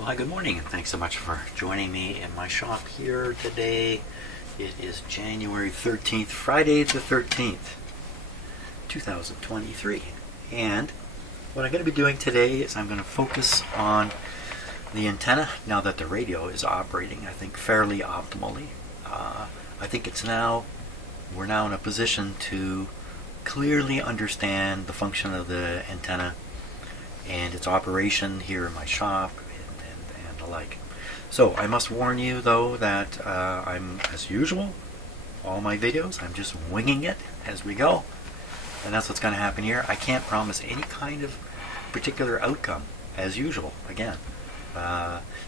Well, hi, good morning, and thanks so much for joining me in my shop here today. It is January 13th, Friday the 13th, 2023. And what I'm going to be doing today is I'm going to focus on the antenna now that the radio is operating, I think, fairly optimally. I think we're now in a position to clearly understand the function of the antenna and its operation here in my shop and the like. So I must warn you though that I'm, as usual, all my videos, I'm just winging it as we go. And that's what's going to happen here. I can't promise any kind of particular outcome, as usual, again.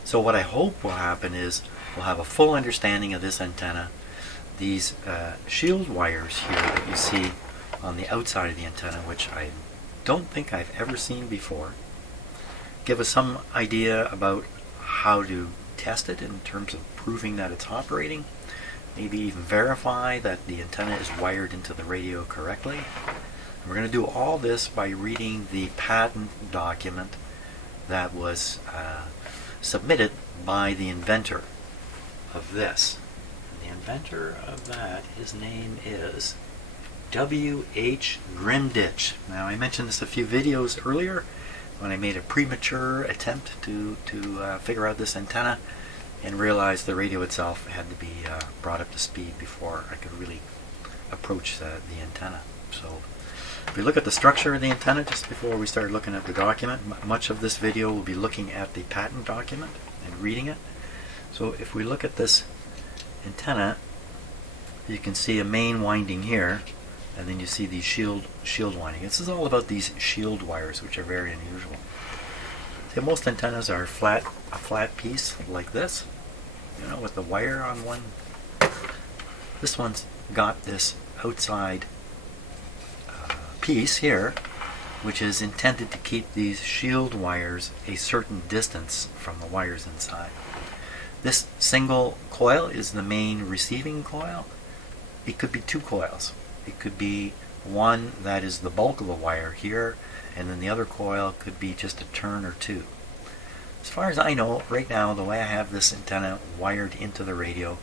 So what I hope will happen is we'll have a full understanding of this antenna. These shield wires here that you see on the outside of the antenna, which I don't think I've ever seen before, give us some idea about how to test it in terms of proving that it's operating, maybe even verify that the antenna is wired into the radio correctly. And we're going to do all this by reading the patent document that was submitted by the inventor of this. And the inventor of that, his name is W.H. Grimditch. Now, I mentioned this a few videos earlier when I made a premature attempt to figure out this antenna and realized the radio itself had to be brought up to speed before I could really approach the antenna. So if we look at the structure of the antenna just before we start looking at the document, much of this video will be looking at the patent document and reading it. So if we look at this antenna, you can see a main winding here, and then you see these shield winding. This is all about these shield wires, which are very unusual. See, most antennas are a flat piece like this, with the wire on one. This one's got this outside piece here, which is intended to keep these shield wires a certain distance from the wires inside. This single coil is the main receiving coil. It could be two coils. It could be one that is the bulk of the wire here, and then the other coil could be just a turn or two. As far as I know, right now, the way I have this antenna wired into the radio,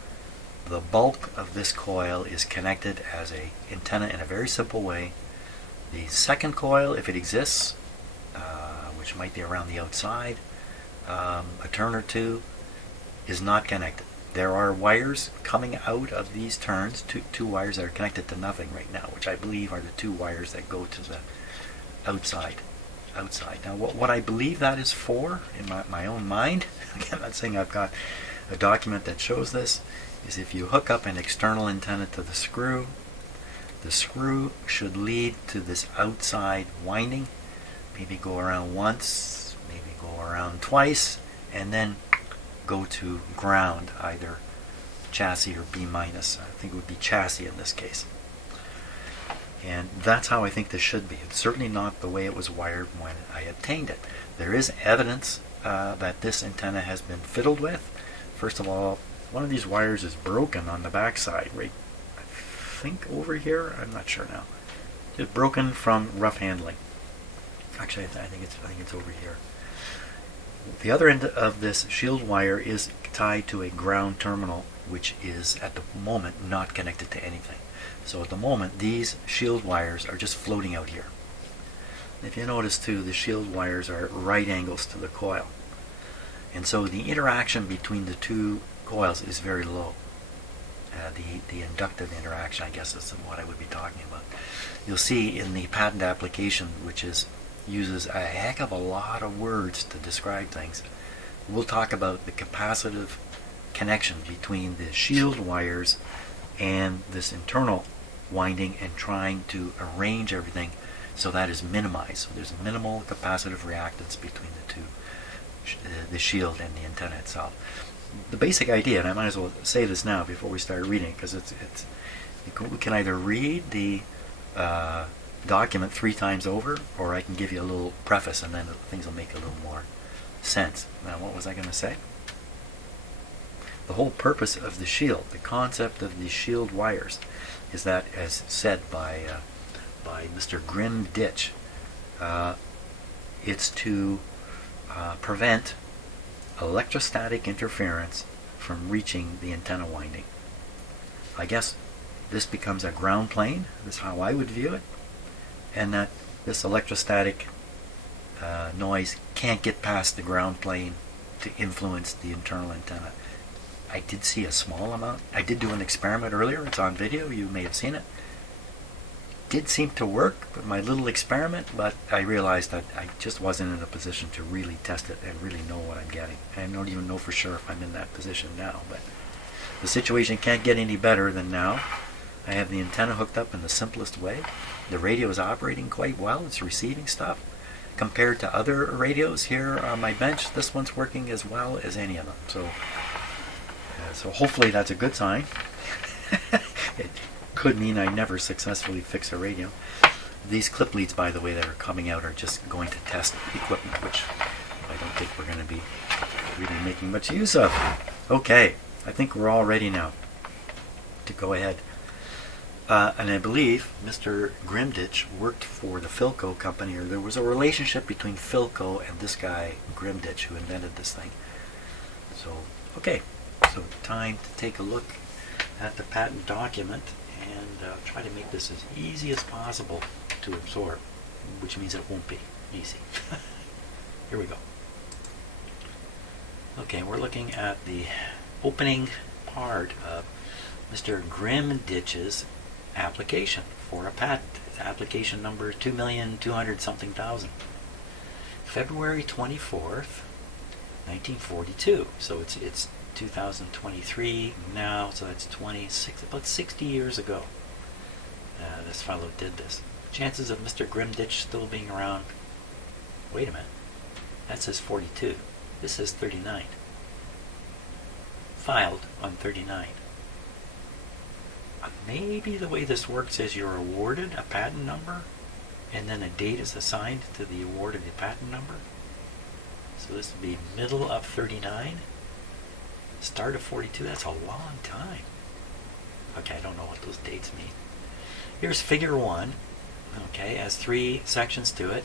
the bulk of this coil is connected as an antenna in a very simple way. The second coil, if it exists, which might be around the outside, a turn or two, is not connected. There are wires coming out of these turns, two wires that are connected to nothing right now, which I believe are the two wires that go to the outside. Now, what I believe that is for, in my own mind, again, I'm not saying I've got a document that shows this, is if you hook up an external antenna to the screw should lead to this outside winding, maybe go around once, maybe go around twice, and then go to ground, either chassis or B-. I think it would be chassis in this case. And that's how I think this should be. It's certainly not the way it was wired when I obtained it. There is evidence that this antenna has been fiddled with. First of all, one of these wires is broken on the backside, right? I think over here. I'm not sure now. It's broken from rough handling. Actually, I think it's over here. The other end of this shield wire is tied to a ground terminal, which is at the moment not connected to anything. So at the moment, these shield wires are just floating out here. If you notice too, the shield wires are at right angles to the coil. And so the interaction between the two coils is very low. The inductive interaction, I guess, is what I would be talking about. You'll see in the patent application, which uses a heck of a lot of words to describe things, we'll talk about the capacitive connection between the shield wires and this internal winding and trying to arrange everything so that is minimized. So there's minimal capacitive reactance between the two, the shield and the antenna itself. The basic idea, and I might as well say this now before we start reading, because we can either read the document 3 times over, or I can give you a little preface and then things will make a little more sense. Now, what was I going to say? The whole purpose of the shield, the concept of the shield wires, is that, as said by Mr. Grimditch, it's to prevent electrostatic interference from reaching the antenna winding. I guess this becomes a ground plane, that's how I would view it, and that this electrostatic noise can't get past the ground plane to influence the internal antenna. I did see a small amount. I did do an experiment earlier. It's on video. You may have seen it. Did seem to work with my little experiment, but I realized that I just wasn't in a position to really test it and really know what I'm getting. I don't even know for sure if I'm in that position now, but the situation can't get any better than now. I have the antenna hooked up in the simplest way. The radio is operating quite well. It's receiving stuff. Compared to other radios here on my bench, this one's working as well as any of them. So hopefully that's a good sign. It could mean I never successfully fix a radio. These clip leads, by the way, that are coming out are just going to test equipment, which I don't think we're going to be really making much use of. Okay, I think we're all ready now to go ahead. And I believe Mr. Grimditch worked for the Philco company, or there was a relationship between Philco and this guy, Grimditch, who invented this thing. So, okay, so time to take a look at the patent document and try to make this as easy as possible to absorb, which means it won't be easy. Here we go. Okay, we're looking at the opening part of Mr. Grimditch's application for a patent. It's application number 2,200,000. February 24th, 1942. So it's 2023 now, so that's 26, about 60 years ago. This fellow did this. Chances of Mr. Grimditch still being around. Wait a minute. That says 42. This says 39. Filed on 39. Maybe the way this works is you're awarded a patent number and then a date is assigned to the award of the patent number. So this would be middle of 39, start of 42. That's a long time. Okay, I don't know what those dates mean. Here's figure 1. Okay, has 3 sections to it.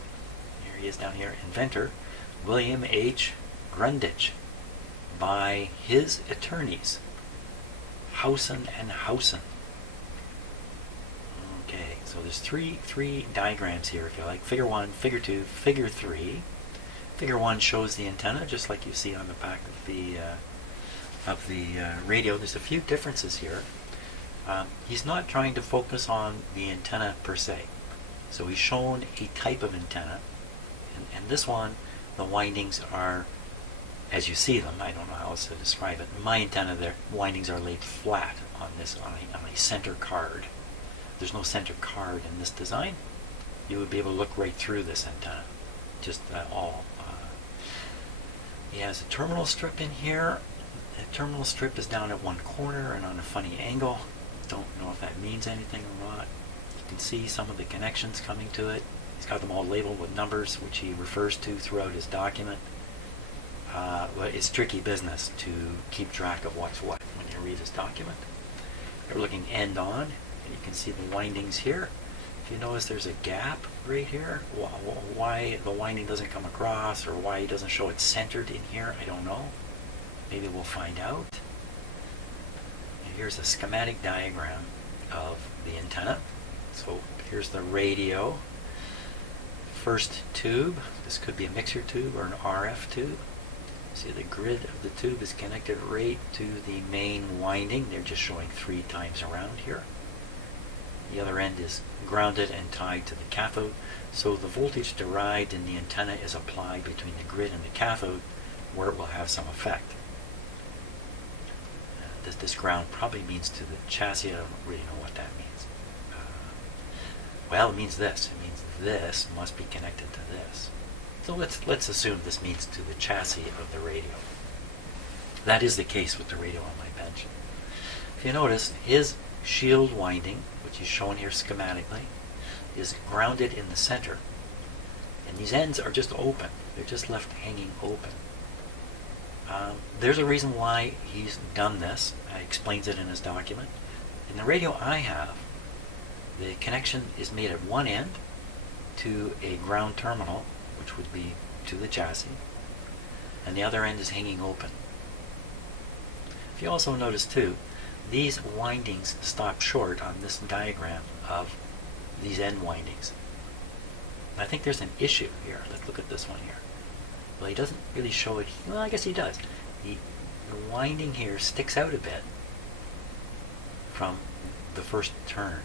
Here he is down here. Inventor William H. Grimditch by his attorneys Housen and Housen. Okay, so there's three diagrams here, if you like. Figure 1, Figure 2, Figure 3. Figure 1 shows the antenna, just like you see on the back of the radio. There's a few differences here. He's not trying to focus on the antenna per se. So he's shown a type of antenna, and this one, the windings are, as you see them, I don't know how else to describe it. My antenna, the windings are laid flat on this, on a center card. There's no center card in this design. You would be able to look right through this antenna, just all. He has a terminal strip in here. The terminal strip is down at one corner and on a funny angle. Don't know if that means anything or not. You can see some of the connections coming to it. He's got them all labeled with numbers, which he refers to throughout his document. But it's tricky business to keep track of what's what when you read his document. We're looking end on, and you can see the windings here. If you notice there's a gap right here, why the winding doesn't come across, or why he doesn't show it centered in here, I don't know. Maybe we'll find out. And here's a schematic diagram of the antenna. So here's the radio. First tube, this could be a mixer tube or an RF tube. See, the grid of the tube is connected right to the main winding. They're just showing 3 times around here. The other end is grounded and tied to the cathode, so the voltage derived in the antenna is applied between the grid and the cathode, where it will have some effect. This ground probably means to the chassis. I don't really know what that means. Well, it means this. It means this must be connected to this. So let's assume this means to the chassis of the radio. That is the case with the radio on my bench. If you notice, his shield winding, which is shown here schematically, is grounded in the center. And these ends are just open. They're just left hanging open. There's a reason why he's done this. He explains it in his document. In the radio I have, the connection is made at one end to a ground terminal, which would be to the chassis. and the other end is hanging open. If you also notice too, these windings stop short on this diagram of these end windings. I think there's an issue here. Let's look at this one here. Well, he doesn't really show it. Well, I guess he does. The winding here sticks out a bit from the first turn.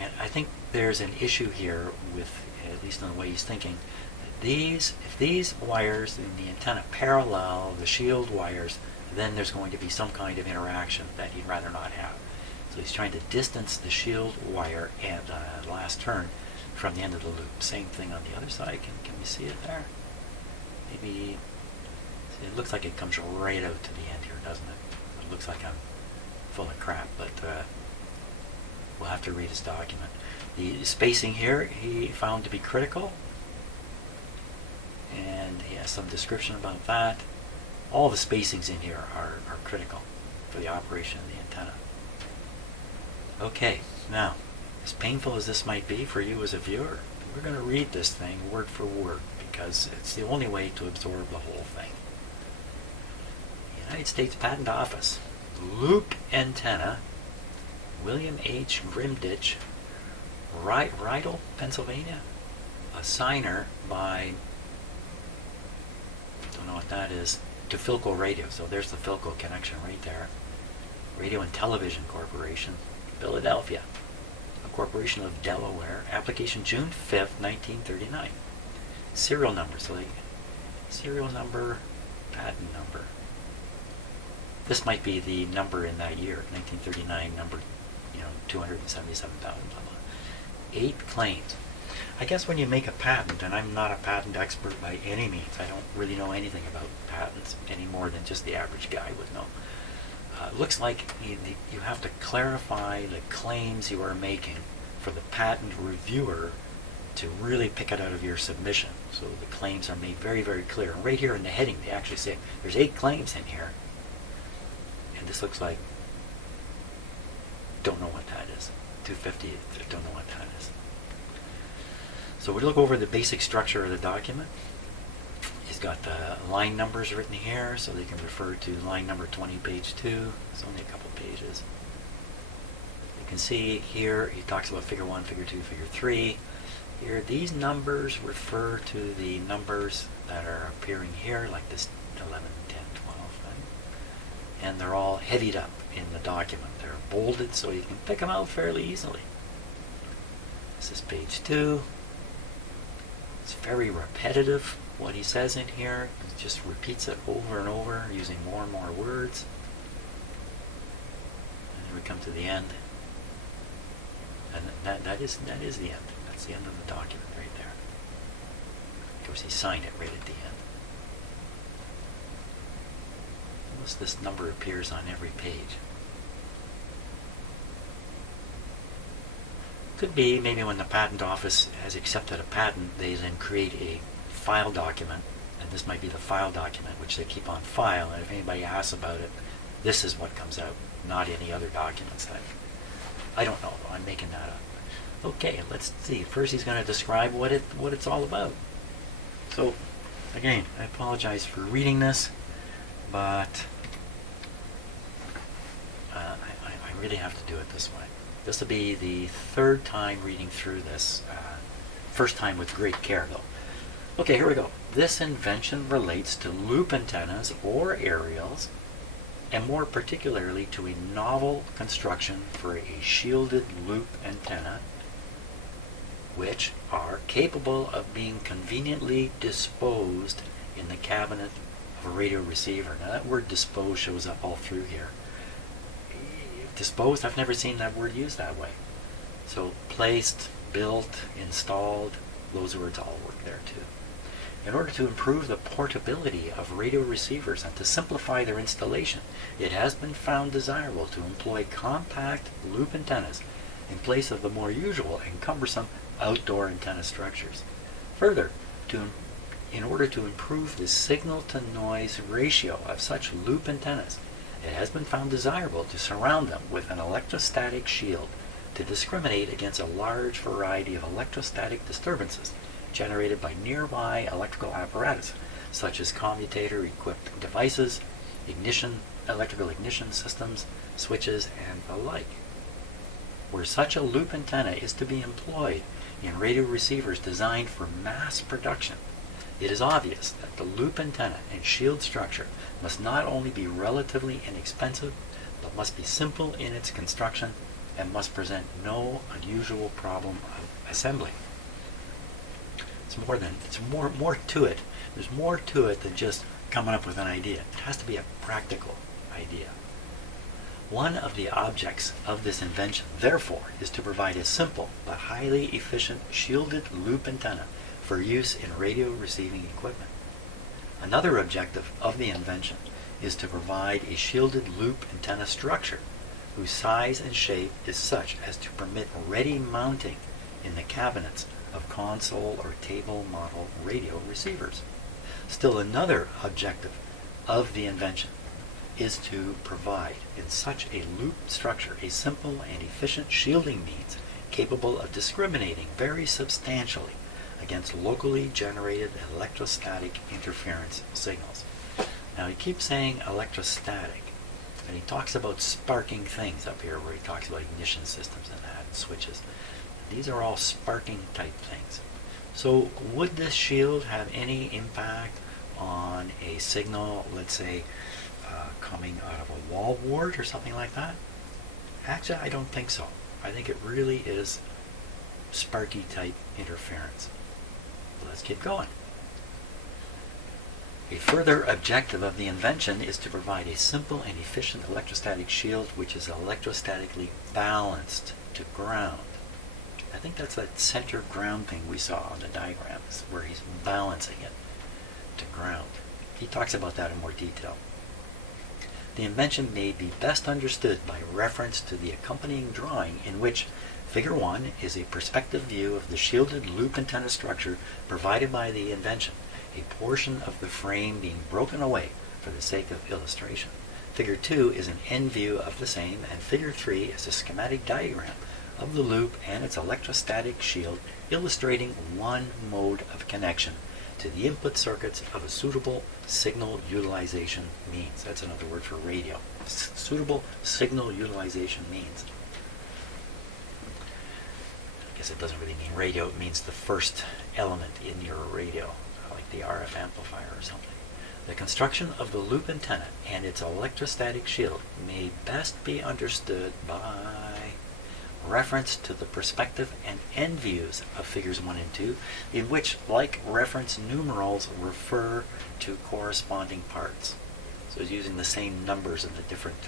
And I think there's an issue here with, at least in the way he's thinking, that if these wires in the antenna parallel the shield wires, then there's going to be some kind of interaction that he'd rather not have. So he's trying to distance the shield wire and last turn from the end of the loop. Same thing on the other side. Can we see it there? Maybe it looks like it comes right out to the end here, doesn't it? It looks like I'm full of crap, but we'll have to read his document. The spacing here he found to be critical, and he has some description about that. All the spacings in here are critical for the operation of the antenna. Okay, now, as painful as this might be for you as a viewer, we're going to read this thing word for word because it's the only way to absorb the whole thing. United States Patent Office, loop antenna, William H. Grimditch, Rydell, Pennsylvania. A signer by, don't know what that is, to Philco Radio. So there's the Philco connection right there. Radio and Television Corporation, Philadelphia. A corporation of Delaware. Application June 5th, 1939. Serial number. So serial number, patent number. This might be the number in that year, 1939, number, 277,000, blah, blah. 8 claims. I guess when you make a patent, and I'm not a patent expert by any means, I don't really know anything about patents any more than just the average guy would know. It looks like you have to clarify the claims you are making for the patent reviewer to really pick it out of your submission. So the claims are made very, very clear. And right here in the heading, they actually say there's 8 claims in here. And this looks like, don't know what that is. 250, don't know what that is. So we look over the basic structure of the document. He's got the line numbers written here, so they can refer to line number 20, page 2. It's only a couple pages. You can see here, he talks about figure 1, figure 2, figure 3. Here, these numbers refer to the numbers that are appearing here, like this 11, 10, 12, and they're all heavied up in the document. They're bolded so you can pick them out fairly easily. This is page 2. It's very repetitive, what he says in here. He just repeats it over and over, using more and more words. And then we come to the end. And that is the end. That's the end of the document right there. Of course, he signed it right at the end. Notice this number appears on every page. Could be maybe when the patent office has accepted a patent, they then create a file document, and this might be the file document which they keep on file, and if anybody asks about it, this is what comes out, not any other documents. I don't know, I'm making that up. Okay, let's see. First he's going to describe what it's all about. So, again, I apologize for reading this, but I really have to do it this way. This will be the 3rd time reading through this. First time with great care, though. Okay, here we go. This invention relates to loop antennas or aerials, and more particularly to a novel construction for a shielded loop antenna, which are capable of being conveniently disposed in the cabinet of a radio receiver. Now that word dispose shows up all through here. Disposed, I've never seen that word used that way. So placed, built, installed, those words all work there too. In order to improve the portability of radio receivers and to simplify their installation, it has been found desirable to employ compact loop antennas in place of the more usual and cumbersome outdoor antenna structures. Further, in order to improve the signal-to-noise ratio of such loop antennas, it has been found desirable to surround them with an electrostatic shield to discriminate against a large variety of electrostatic disturbances generated by nearby electrical apparatus. such as commutator-equipped devices, electrical ignition systems, switches, and the like. Where such a loop antenna is to be employed in radio receivers designed for mass production, it is obvious that the loop antenna and shield structure must not only be relatively inexpensive, but must be simple in its construction and must present no unusual problem of assembly. It's more to it. There's more to it than just coming up with an idea. It has to be a practical idea. One of the objects of this invention, therefore, is to provide a simple but highly efficient shielded loop antenna for use in radio receiving equipment. Another objective of the invention is to provide a shielded loop antenna structure whose size and shape is such as to permit ready mounting in the cabinets of console or table model radio receivers. Still another objective of the invention is to provide in such a loop structure a simple and efficient shielding means capable of discriminating very substantially against locally generated electrostatic interference signals. Now he keeps saying electrostatic, and he talks about sparking things up here where he talks about ignition systems and that, and switches. These are all sparking type things. So would this shield have any impact on a signal, let's say, coming out of a wall wart or something like that? Actually, I don't think so. I think it really is sparky type interference. Let's keep going. A further objective of the invention is to provide a simple and efficient electrostatic shield which is electrostatically balanced to ground. I think that's that center ground thing we saw on the diagrams where he's balancing it to ground. He talks about that in more detail. The invention may be best understood by reference to the accompanying drawing in which Figure 1 is a perspective view of the shielded loop antenna structure provided by the invention, a portion of the frame being broken away for the sake of illustration. Figure 2 is an end view of the same, and Figure 3 is a schematic diagram of the loop and its electrostatic shield illustrating one mode of connection to the input circuits of a suitable signal utilization means. That's another word for radio. Suitable signal utilization means. I guess it doesn't really mean radio, it means the first element in your radio, like the RF amplifier or something. The construction of the loop antenna and its electrostatic shield may best be understood by reference to the perspective and end views of figures 1 and 2, in which like reference numerals refer to corresponding parts. So it's using the same numbers in the different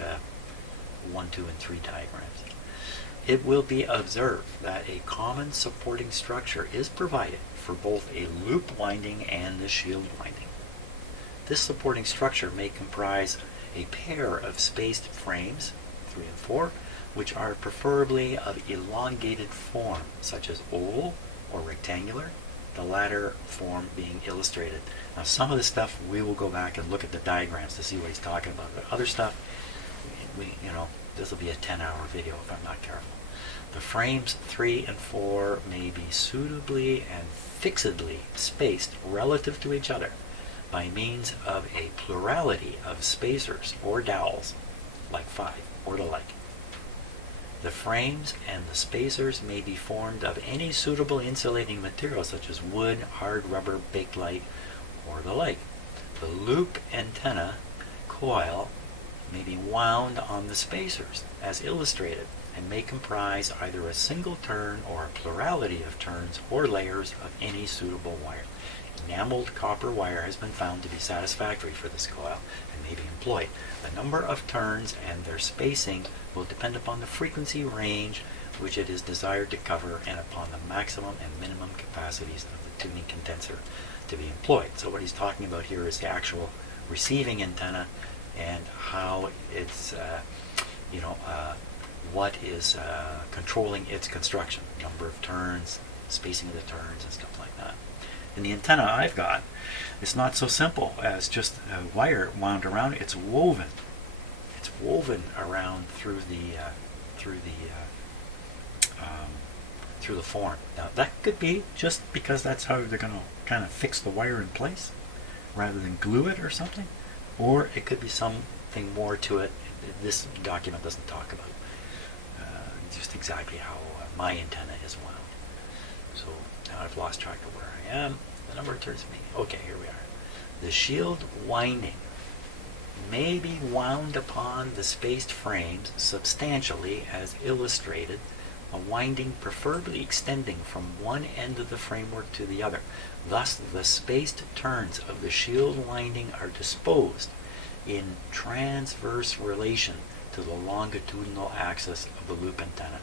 1, 2, and 3 diagrams. It will be observed that a common supporting structure is provided for both a loop winding and the shield winding. This supporting structure may comprise a pair of spaced frames, 3 and 4, which are preferably of elongated form, such as oval or rectangular, the latter form being illustrated. Now some of the stuff we will go back and look at the diagrams to see what he's talking about, but other stuff, this will be a 10-hour video if I'm not careful. The frames 3 and 4 may be suitably and fixedly spaced relative to each other by means of a plurality of spacers or dowels, like 5, or the like. The frames and the spacers may be formed of any suitable insulating material such as wood, hard rubber, bakelite, or the like. The loop antenna coil may be wound on the spacers as illustrated and may comprise either a single turn or a plurality of turns or layers of any suitable wire. Enameled copper wire has been found to be satisfactory for this coil and may be employed. The number of turns and their spacing will depend upon the frequency range which it is desired to cover and upon the maximum and minimum capacities of the tuning condenser to be employed. So what he's talking about here is the actual receiving antenna and how it's, what is controlling its construction, number of turns, spacing of the turns, and stuff like that. And the antenna I've got, it's not so simple as just a wire wound around. It's woven. It's woven around through the form. Now that could be just because that's how they're going to kind of fix the wire in place. rather than glue it or something, or it could be something more to it. This document doesn't talk about just exactly how my antenna is wound. So now I've lost track of where I am. The number turns me. Okay, here we are. The shield winding may be wound upon the spaced frames substantially as illustrated, a winding preferably extending from one end of the framework to the other. Thus, the spaced turns of the shield winding are disposed in transverse relation to the longitudinal axis of the loop antenna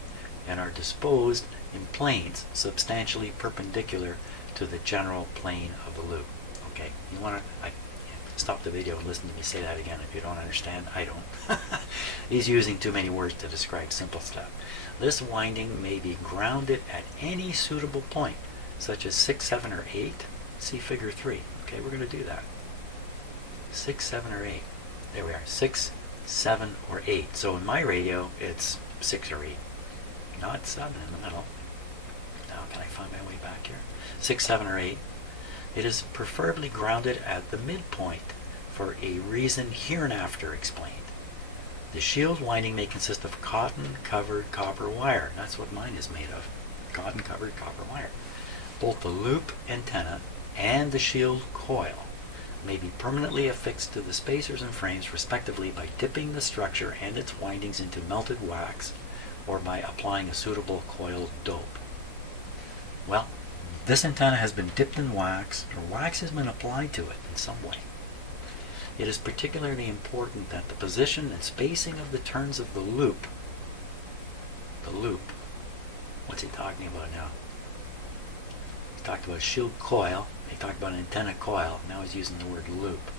and are disposed in planes substantially perpendicular to the general plane of the loop. Okay, you want to stop the video and listen to me say that again if you don't understand. I don't. He's using too many words to describe simple stuff. This winding may be grounded at any suitable point, such as 6, 7, or 8. See figure 3. Okay, we're going to do that. 6, 7, or 8. There we are. 6, 7, or 8. So in my radio, it's 6 or 8. Not 7 in the middle. Now, can I find my way back here? 6, 7, or 8. It is preferably grounded at the midpoint for a reason hereinafter explained. The shield winding may consist of cotton-covered copper wire. That's what mine is made of. Cotton-covered copper wire. Both the loop antenna and the shield coil may be permanently affixed to the spacers and frames respectively by dipping the structure and its windings into melted wax or by applying a suitable coil dope. Well, this antenna has been dipped in wax, or wax has been applied to it in some way. It is particularly important that the position and spacing of the turns of the loop, what's he talking about now? He talked about a shield coil, he talked about an antenna coil, now he's using the word loop.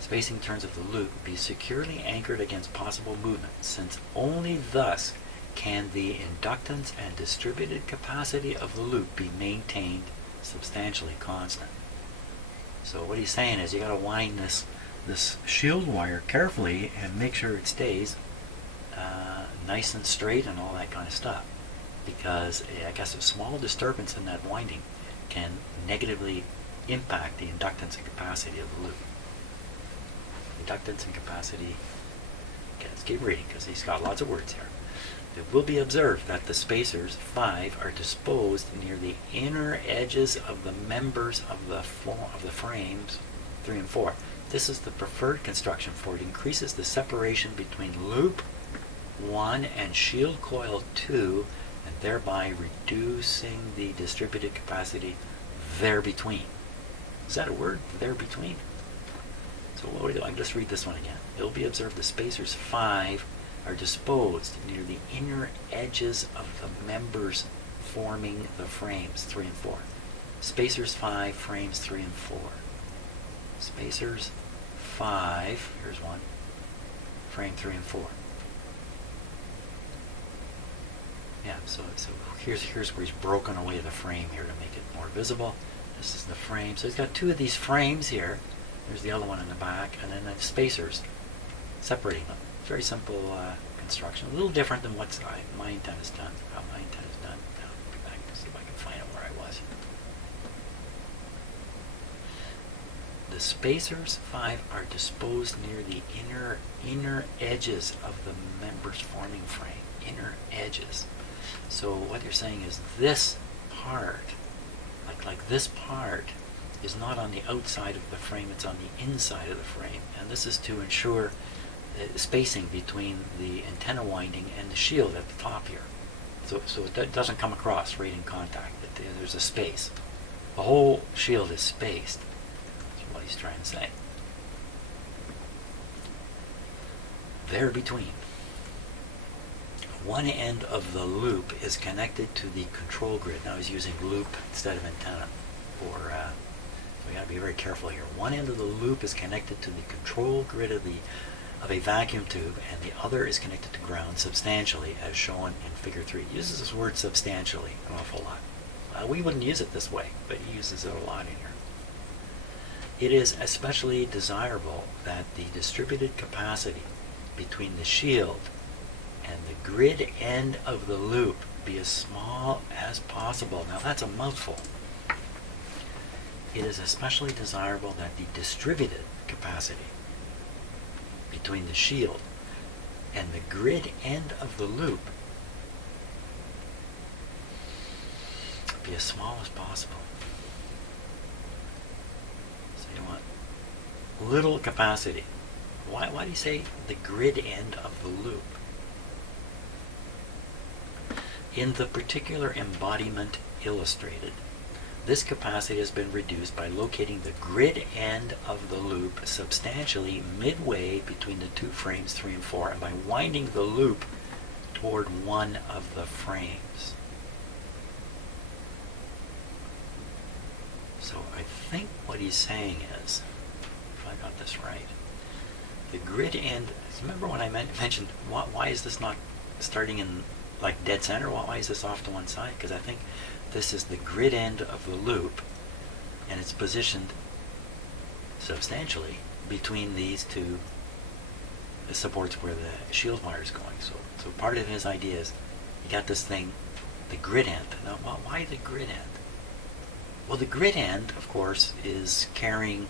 Spacing turns of the loop be securely anchored against possible movement, since only thus can the inductance and distributed capacity of the loop be maintained substantially constant. So what he's saying is you got to wind this shield wire carefully and make sure it stays nice and straight and all that kind of stuff, because I guess a small disturbance in that winding can negatively impact the inductance and capacity of the loop. Inductance and capacity. Okay, let's keep reading because he's got lots of words here. It will be observed that the spacers 5 are disposed near the inner edges of the members of the frames 3 and 4. This is the preferred construction, for it increases the separation between loop 1 and shield coil 2, and thereby reducing the distributed capacity there between. Is that a word? There between? So what do we do? I can just read this one again. It will be observed the spacers 5 are disposed near the inner edges of the members forming the frames 3 and 4. Spacers 5, frames 3 and 4. Spacers 5, here's one, frame 3 and 4. Yeah, so here's where he's broken away the frame here to make it more visible. This is the frame. So he's got 2 of these frames here. There's the other one in the back, and then the spacers separating them. Very simple construction. A little different than what my antenna's done. How my antenna's done. Now, go back to see if I can find out where I was. The spacers 5 are disposed near the inner edges of the members forming frame. Inner edges. So what you're saying is this part, like this part, is not on the outside of the frame, it's on the inside of the frame. And this is to ensure spacing between the antenna winding and the shield at the top here. So it doesn't come across right in contact. There's a space. The whole shield is spaced. That's what he's trying to say. There between. One end of the loop is connected to the control grid. Now he's using loop instead of antenna. So we got to be very careful here. One end of the loop is connected to the control grid of a vacuum tube, and the other is connected to ground substantially, as shown in figure 3. He uses this word substantially an awful lot. We wouldn't use it this way, but he uses it a lot in here. It is especially desirable that the distributed capacity between the shield and the grid end of the loop be as small as possible. Now that's a mouthful. it is especially desirable that the distributed capacity between the shield and the grid end of the loop be as small as possible. So you want little capacity. Why do you say the grid end of the loop? In the particular embodiment illustrated, this capacity has been reduced by locating the grid end of the loop substantially midway between the two frames 3 and 4 and by winding the loop toward one of the frames. So I think what he's saying is, if I got this right, the grid end, remember when I mentioned why is this not starting in like dead center? Why is this off to one side? Because I think this is the grid end of the loop, and it's positioned substantially between these two supports where the shield wire is going. So part of his idea is you got this thing, the grid end. Now, why the grid end? Well, the grid end, of course, is carrying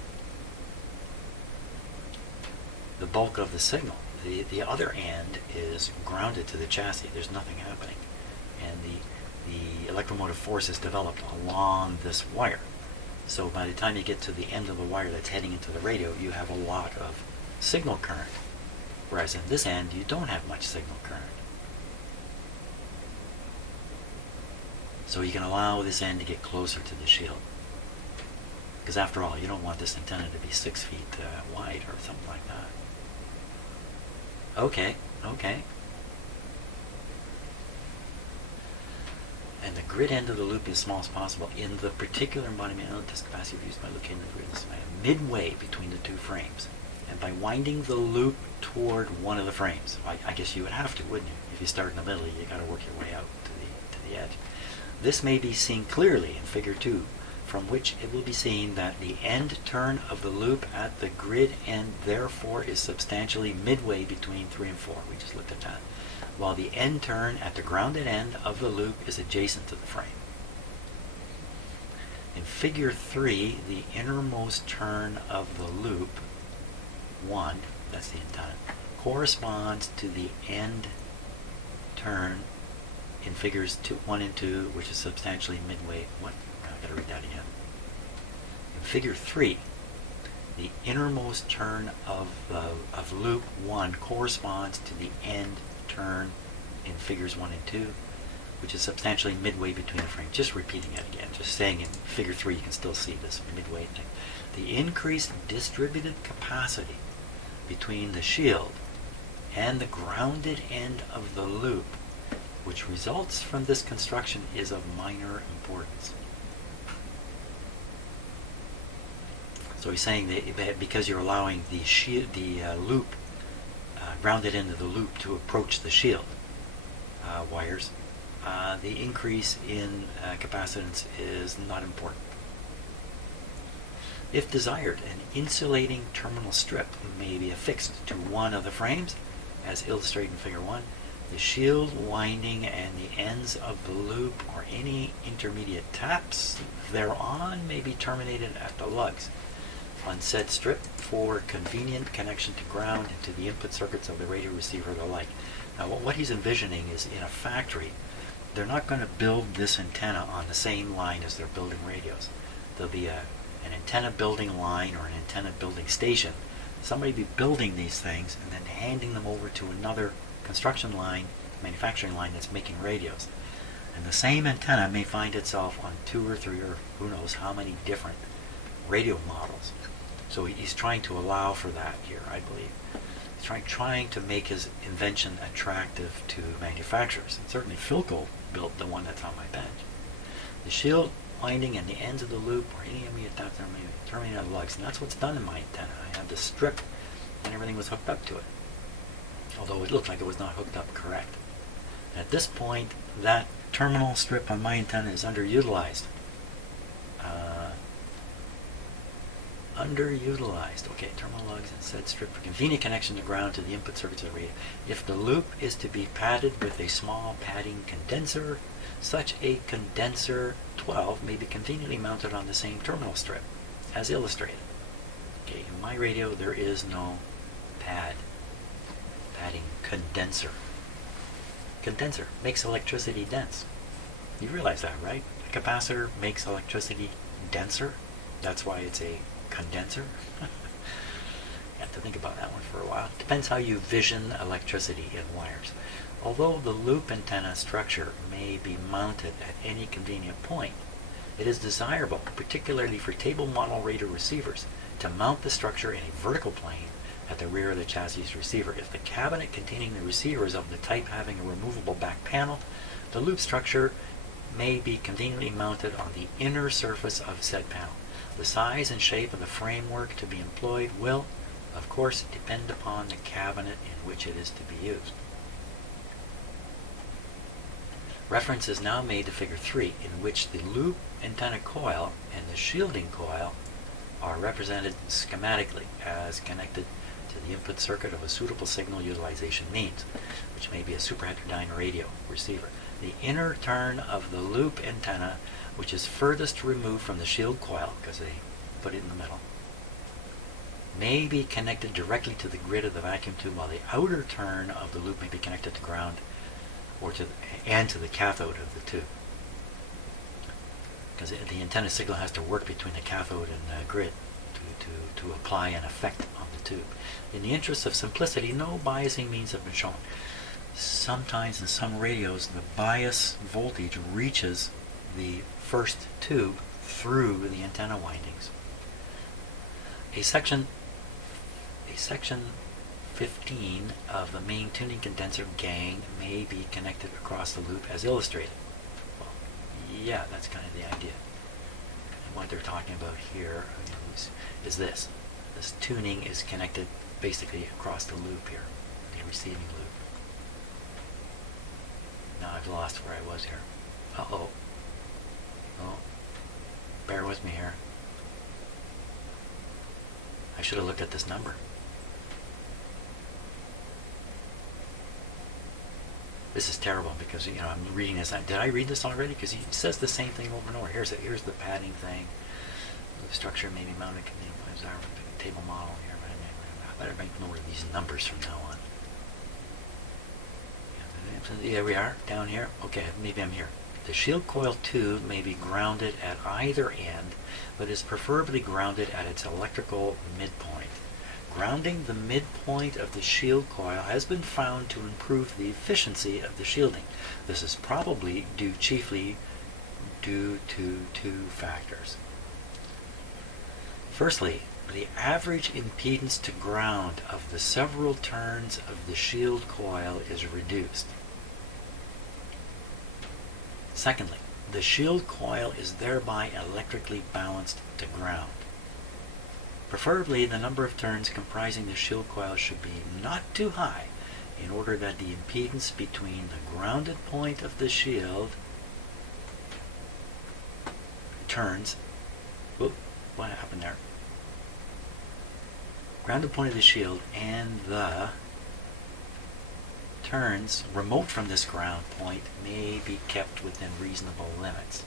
the bulk of the signal. The other end is grounded to the chassis. There's nothing happening. And the electromotive force is developed along this wire. So by the time you get to the end of the wire that's heading into the radio, you have a lot of signal current. Whereas in this end, you don't have much signal current. So you can allow this end to get closer to the shield. Because after all, you don't want this antenna to be 6 feet wide or something like that. Okay. And the grid end of the loop is as small as possible in the particular embodiment of this capacity used by locating the grid midway between the two frames and by winding the loop toward one of the frames. I guess you would have to, wouldn't you? If you start in the middle, you got to work your way out to the edge. This may be seen clearly in Figure 2, from which it will be seen that the end turn of the loop at the grid end therefore is substantially midway between 3 and 4. We just looked at that. While the end turn at the grounded end of the loop is adjacent to the frame. In Figure 3, the innermost turn of the loop, 1, that's the antenna, corresponds to the end turn in Figures 1 and 2, which is substantially midway. I've got to read that again. In Figure 3, the innermost turn of loop 1 corresponds to the end turn in Figures 1 and 2, which is substantially midway between the frames. Just repeating it again, just saying in Figure 3 you can still see this midway thing. The increased distributed capacity between the shield and the grounded end of the loop, which results from this construction, is of minor importance. So he's saying that because you're allowing the loop, grounded end of the loop, to approach the shield wires, the increase in capacitance is not important. If desired, an insulating terminal strip may be affixed to one of the frames, as illustrated in Figure 1. The shield winding and the ends of the loop or any intermediate taps thereon may be terminated at the lugs on said strip for convenient connection to ground and to the input circuits of the radio receiver or the like. Now what he's envisioning is in a factory, they're not going to build this antenna on the same line as they're building radios. There'll be an antenna building line or an antenna building station. Somebody will be building these things and then handing them over to another construction line, manufacturing line that's making radios. And the same antenna may find itself on 2 or 3 or who knows how many different radio models. So he's trying to allow for that here, I believe. He's trying to make his invention attractive to manufacturers. And certainly Philco built the one that's on my bench. The shield winding and the ends of the loop or any immediate taps are terminated at lugs. And that's what's done in my antenna. I have the strip and everything was hooked up to it. Although it looked like it was not hooked up correct. At this point, that terminal strip on my antenna is underutilized. Underutilized. Okay, terminal lugs and said strip for convenient connection to ground to the input circuits of the radio. If the loop is to be padded with a small padding condenser, such a condenser 12 may be conveniently mounted on the same terminal strip, as illustrated. Okay, in my radio there is no padding condenser. Condenser makes electricity dense. You realize that, right? A capacitor makes electricity denser. That's why it's a condenser. You have to think about that one for a while. Depends how you vision electricity in wires. Although the loop antenna structure may be mounted at any convenient point, it is desirable, particularly for table model radio receivers, to mount the structure in a vertical plane at the rear of the chassis receiver. If the cabinet containing the receiver is of the type having a removable back panel, the loop structure may be conveniently mounted on the inner surface of said panel. The size and shape of the framework to be employed will, of course, depend upon the cabinet in which it is to be used. Reference is now made to Figure 3, in which the loop antenna coil and the shielding coil are represented schematically as connected to the input circuit of a suitable signal utilization means, which may be a superheterodyne radio receiver. The inner turn of the loop antenna, which is furthest removed from the shield coil, because they put it in the middle, may be connected directly to the grid of the vacuum tube, while the outer turn of the loop may be connected to ground or to the cathode of the tube. Because the antenna signal has to work between the cathode and the grid to apply an effect on the tube. In the interest of simplicity, no biasing means have been shown. Sometimes in some radios, the bias voltage reaches the first tube through the antenna windings. A section 15 of the main tuning condenser gang may be connected across the loop as illustrated. Well, yeah, that's kind of the idea. And what they're talking about here is this. This tuning is connected basically across the loop here, the receiving loop. Now I've lost where I was here. Uh-oh. Oh, bear with me here. I should have looked at this number. This is terrible because, I'm reading this. Did I read this already? Because he says the same thing over and over. Here's the padding thing. The structure may be mounted as our table model here. I better make note of these numbers from now on. Yeah, we are down here. Okay, maybe I'm here. The shield coil tube may be grounded at either end, but is preferably grounded at its electrical midpoint. Grounding the midpoint of the shield coil has been found to improve the efficiency of the shielding. This is probably chiefly due to two factors. Firstly, the average impedance to ground of the several turns of the shield coil is reduced. Secondly, the shield coil is thereby electrically balanced to ground. Preferably, the number of turns comprising the shield coil should be not too high in order that the impedance between the grounded point of the shield turns. Whoop, what happened there? Grounded point of the shield and the turns remote from this ground point may be kept within reasonable limits.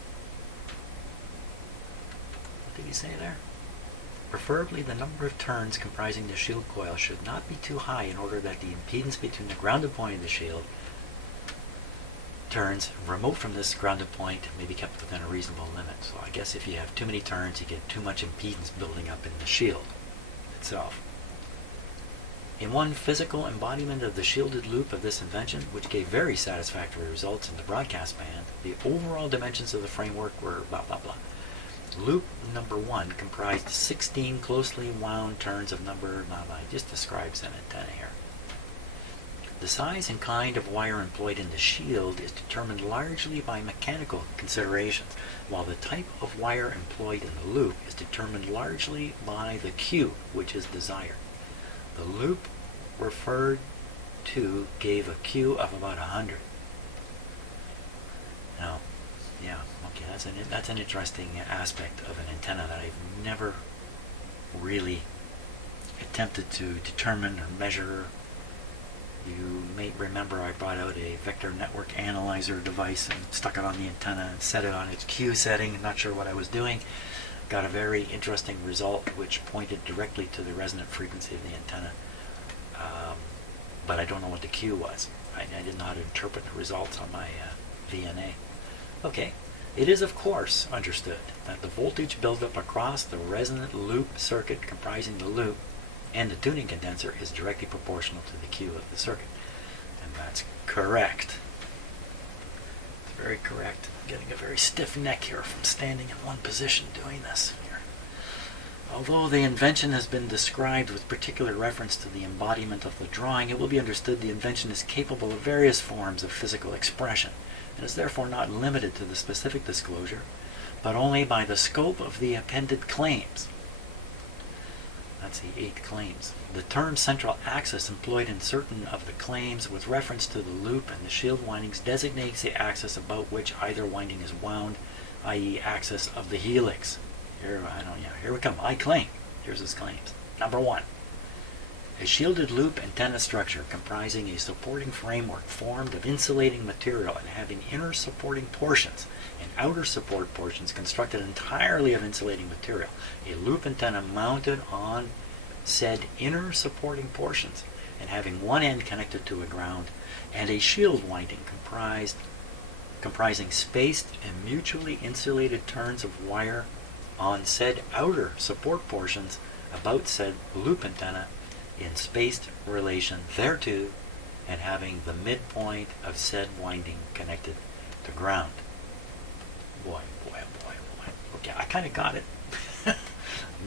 What did he say there? Preferably, the number of turns comprising the shield coil should not be too high in order that the impedance between the grounded point of the shield turns remote from this grounded point may be kept within a reasonable limit. So I guess if you have too many turns, you get too much impedance building up in the shield itself. In one physical embodiment of the shielded loop of this invention, which gave very satisfactory results in the broadcast band, the overall dimensions of the framework were blah blah blah. Loop number 1 comprised 16 closely wound turns of number blah blah. It just describes an antenna here. The size and kind of wire employed in the shield is determined largely by mechanical considerations, while the type of wire employed in the loop is determined largely by the Q, which is desired. The loop referred to gave a Q of about 100. Now, yeah, okay, that's an interesting aspect of an antenna that I've never really attempted to determine or measure You may remember I brought out a vector network analyzer device and stuck it on the antenna and set it on its Q setting. Not sure what I was doing. Got a very interesting result which pointed directly to the resonant frequency of the antenna. But I don't know what the Q was. I did not interpret the results on my VNA. Okay, it is of course understood that the voltage buildup across the resonant loop circuit comprising the loop and the tuning condenser is directly proportional to the Q of the circuit. And that's correct. It's very correct. I'm getting a very stiff neck here from standing in one position doing this here. Although the invention has been described with particular reference to the embodiment of the drawing, it will be understood the invention is capable of various forms of physical expression, and is therefore not limited to the specific disclosure, but only by the scope of the appended claims. That's the 8 claims. The term central axis employed in certain of the claims with reference to the loop and the shield windings designates the axis about which either winding is wound, i.e. axis of the helix. Here we come. I claim. Here's his claims. Number 1. A shielded loop antenna structure comprising a supporting framework formed of insulating material and having inner supporting portions and outer support portions constructed entirely of insulating material. A loop antenna mounted on said inner supporting portions and having one end connected to a ground, and a shield winding comprising spaced and mutually insulated turns of wire on said outer support portions about said loop antenna in spaced relation thereto, and having the midpoint of said winding connected to ground. Boy. Okay, I kind of got it.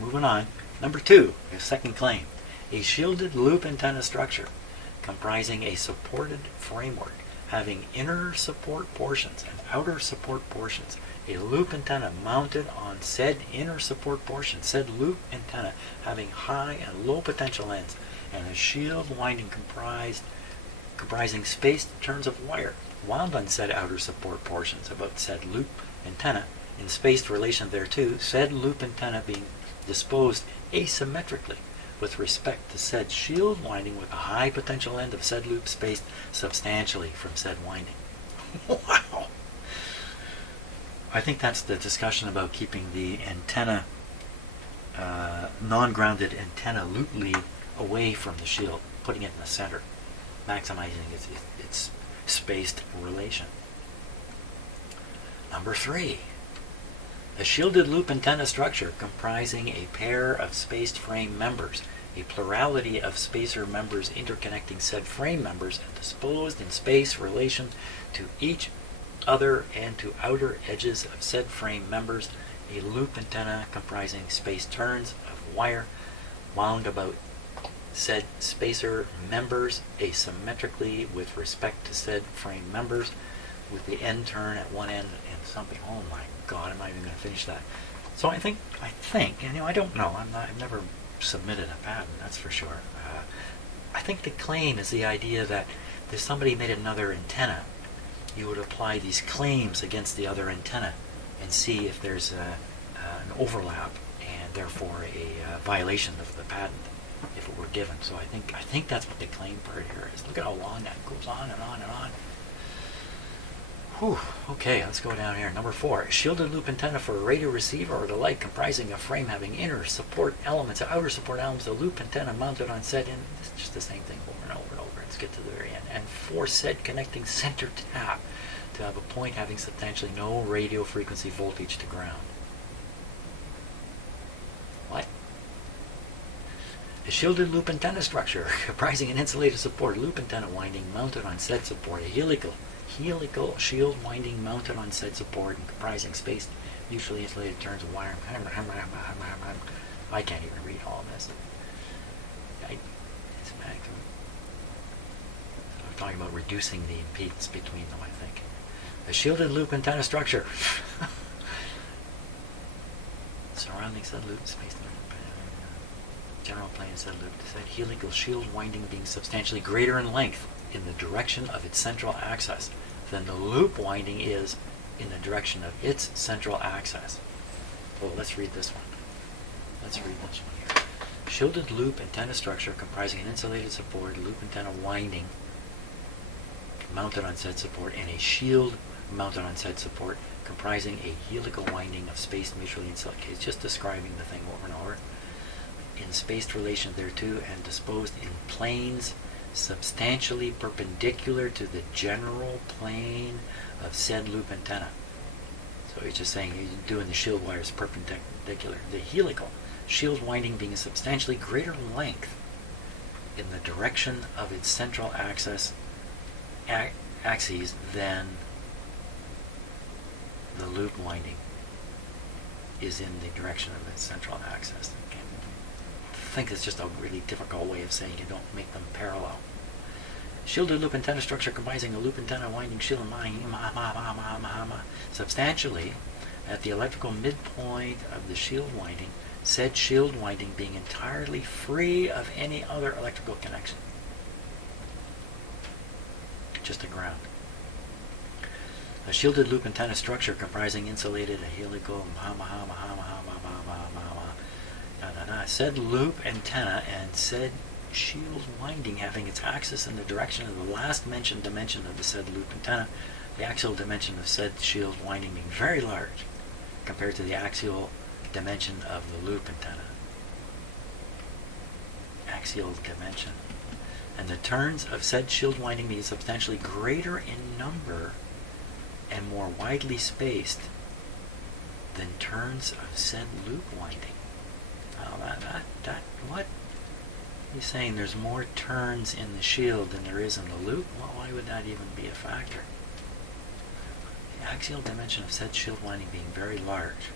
Moving on. Number 2, the second claim. A shielded loop antenna structure comprising a supported framework having inner support portions and outer support portions. A loop antenna mounted on said inner support portion, said loop antenna having high and low potential ends, and a shield winding comprising spaced turns of wire wound on said outer support portions about said loop antenna in spaced relation thereto, said loop antenna being disposed asymmetrically with respect to said shield winding with a high potential end of said loop spaced substantially from said winding. Wow! I think that's the discussion about keeping the antenna, non-grounded antenna loop lead away from the shield, putting it in the center, maximizing its spaced relation. Number 3. A shielded loop antenna structure comprising a pair of spaced frame members, a plurality of spacer members interconnecting said frame members and disposed in space relation to each other and to outer edges of said frame members, a loop antenna comprising spaced turns of wire wound about said spacer members asymmetrically with respect to said frame members, with the end turn at one end and something. Oh my God, I'm not even going to finish that. So I think, I don't know. I've never submitted a patent, that's for sure. I think the claim is the idea that if somebody made another antenna, you would apply these claims against the other antenna and see if there's an overlap and therefore a violation of the patent if it were given. So I think that's what the claim part here is. Look at how long that goes on and on and on. Whew. Okay, let's go down here. Number 4, a shielded loop antenna for a radio receiver or the like, comprising a frame having inner support elements and outer support elements. A loop antenna mounted on said end. It's just the same thing over and over and over. Let's get to the very end. And 4, said connecting center tap to have a point having substantially no radio frequency voltage to ground. What? A shielded loop antenna structure comprising an insulated support loop antenna winding mounted on said support, a helical shield winding mounted on said support and comprising spaced mutually insulated turns of wire. I can't even read all of this. It's maximum. I'm talking about reducing the impedance between them, I think. A shielded loop antenna structure surrounding said loop spaced general plane said loop, said helical shield winding being substantially greater in length in the direction of its central axis than the loop winding is in the direction of its central axis. Well, let's read this one. Here. Shielded loop antenna structure comprising an insulated support loop antenna winding mounted on said support, and a shield mounted on said support comprising a helical winding of spaced mutually insulated. Okay, it's just describing the thing over and over. In spaced relation thereto and disposed in planes substantially perpendicular to the general plane of said loop antenna. So he's just saying he's doing the shield wires perpendicular. The helical shield winding being a substantially greater length in the direction of its central axis than the loop winding is in the direction of its central axis. Okay. I think it's just a really difficult way of saying you don't make them parallel. Shielded loop antenna structure comprising a loop antenna winding shield and winding substantially at the electrical midpoint of the shield winding, said shield winding being entirely free of any other electrical connection. Just a ground. A shielded loop antenna structure comprising insulated, a helical, said loop antenna and said shield winding having its axis in the direction of the last mentioned dimension of the said loop antenna, the axial dimension of said shield winding being very large compared to the axial dimension of the loop antenna. Axial dimension. And the turns of said shield winding being substantially greater in number and more widely spaced than turns of said loop winding. What? You're saying there's more turns in the shield than there is in the loop? Well, why would that even be a factor? The axial dimension of said shield winding being very large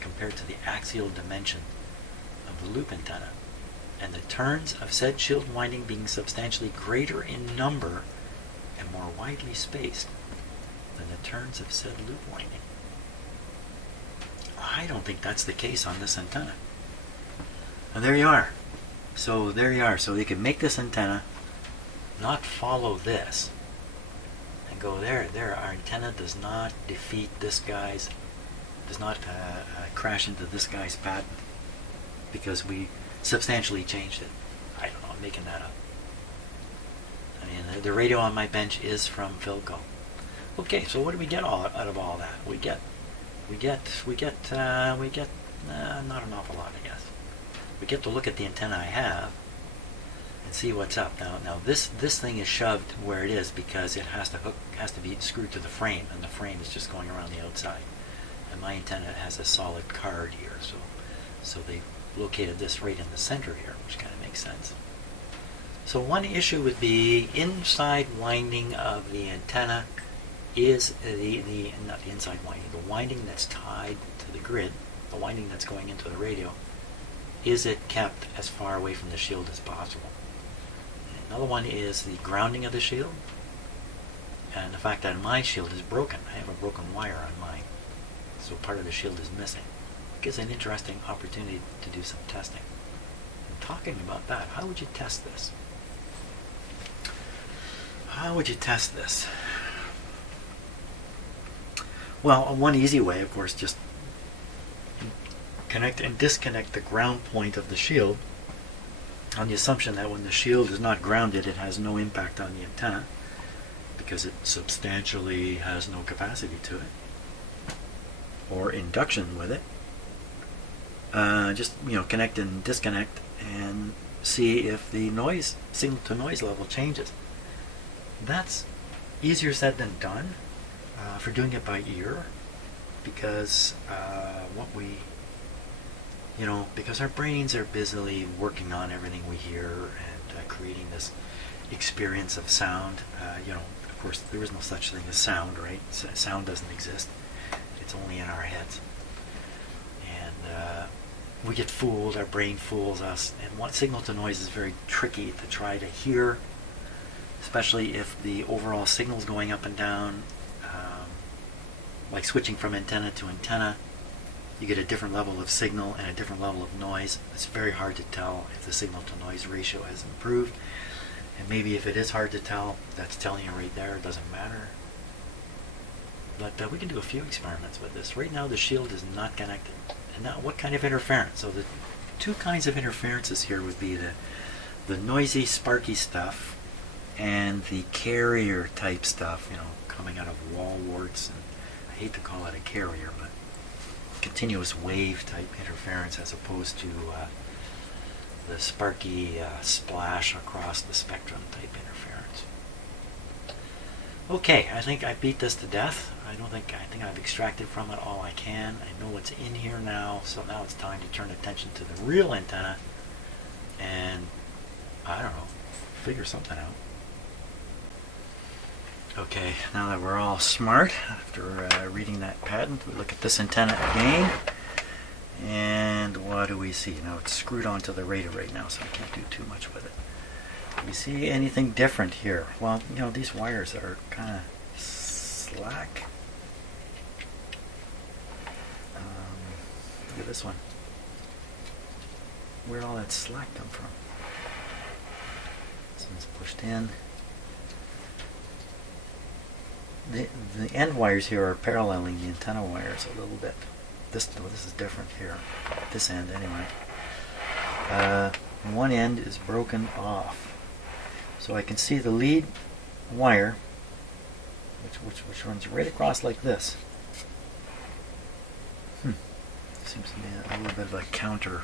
compared to the axial dimension of the loop antenna, and the turns of said shield winding being substantially greater in number and more widely spaced than the turns of said loop winding. I don't think that's the case on this antenna. And there you are. So there you are. So you can make this antenna not follow this and go there. Our antenna does not defeat this guy's, does not crash into this guy's patent because we substantially changed it. I don't know, I'm making that up. I mean, the radio on my bench is from Philco. Okay, so what do we get out of all that? We get not an awful lot, I guess. We get to look at the antenna I have and see what's up. Now this thing is shoved where it is because it has to be screwed to the frame, and the frame is just going around the outside. And my antenna has a solid card here, so they located this right in the center here, which kind of makes sense. So one issue would be inside winding of the antenna is not the inside winding, the winding that's tied to the grid, the winding that's going into the radio. Is it kept as far away from the shield as possible? Another one is the grounding of the shield and the fact that my shield is broken. I have a broken wire on mine, so part of the shield is missing. It gives an interesting opportunity to do some testing. And talking about that, how would you test this? How would you test this? Well, one easy way, of course, just connect and disconnect the ground point of the shield on the assumption that when the shield is not grounded, it has no impact on the antenna because it substantially has no capacity to it or induction with it. Just connect and disconnect and see if the signal to noise level changes. That's easier said than done for doing it by ear because because our brains are busily working on everything we hear and creating this experience of sound. Of course, there is no such thing as sound, right? Sound doesn't exist. It's only in our heads. And we get fooled, our brain fools us. And what signal to noise is very tricky to try to hear, especially if the overall signal is going up and down, like switching from antenna to antenna. You get a different level of signal and a different level of noise. It's very hard to tell if the signal to noise ratio has improved. And maybe if it is hard to tell, that's telling you right there, it doesn't matter. But we can do a few experiments with this. Right now the shield is not connected. And now what kind of interference? So the two kinds of interferences here would be the noisy, sparky stuff and the carrier type stuff, you know, coming out of wall warts, and I hate to call it a carrier, but continuous wave type interference as opposed to the sparky splash across the spectrum type interference. Okay, I think I beat this to death. I think I've extracted from it all I can. I know what's in here now, so now it's time to turn attention to the real antenna and, I don't know, figure something out. Okay, now that we're all smart, after reading that patent, we look at this antenna again, and what do we see? Now it's screwed onto the radio right now, so I can't do too much with it. Do we see anything different here? Well, you know, these wires are kind of slack. Look at this one. Where'd all that slack come from? This one's pushed in. The end wires here are paralleling the antenna wires a little bit. This is different here. This end, anyway. One end is broken off, so I can see the lead wire, which runs right across like this. Seems to be a little bit of a counter.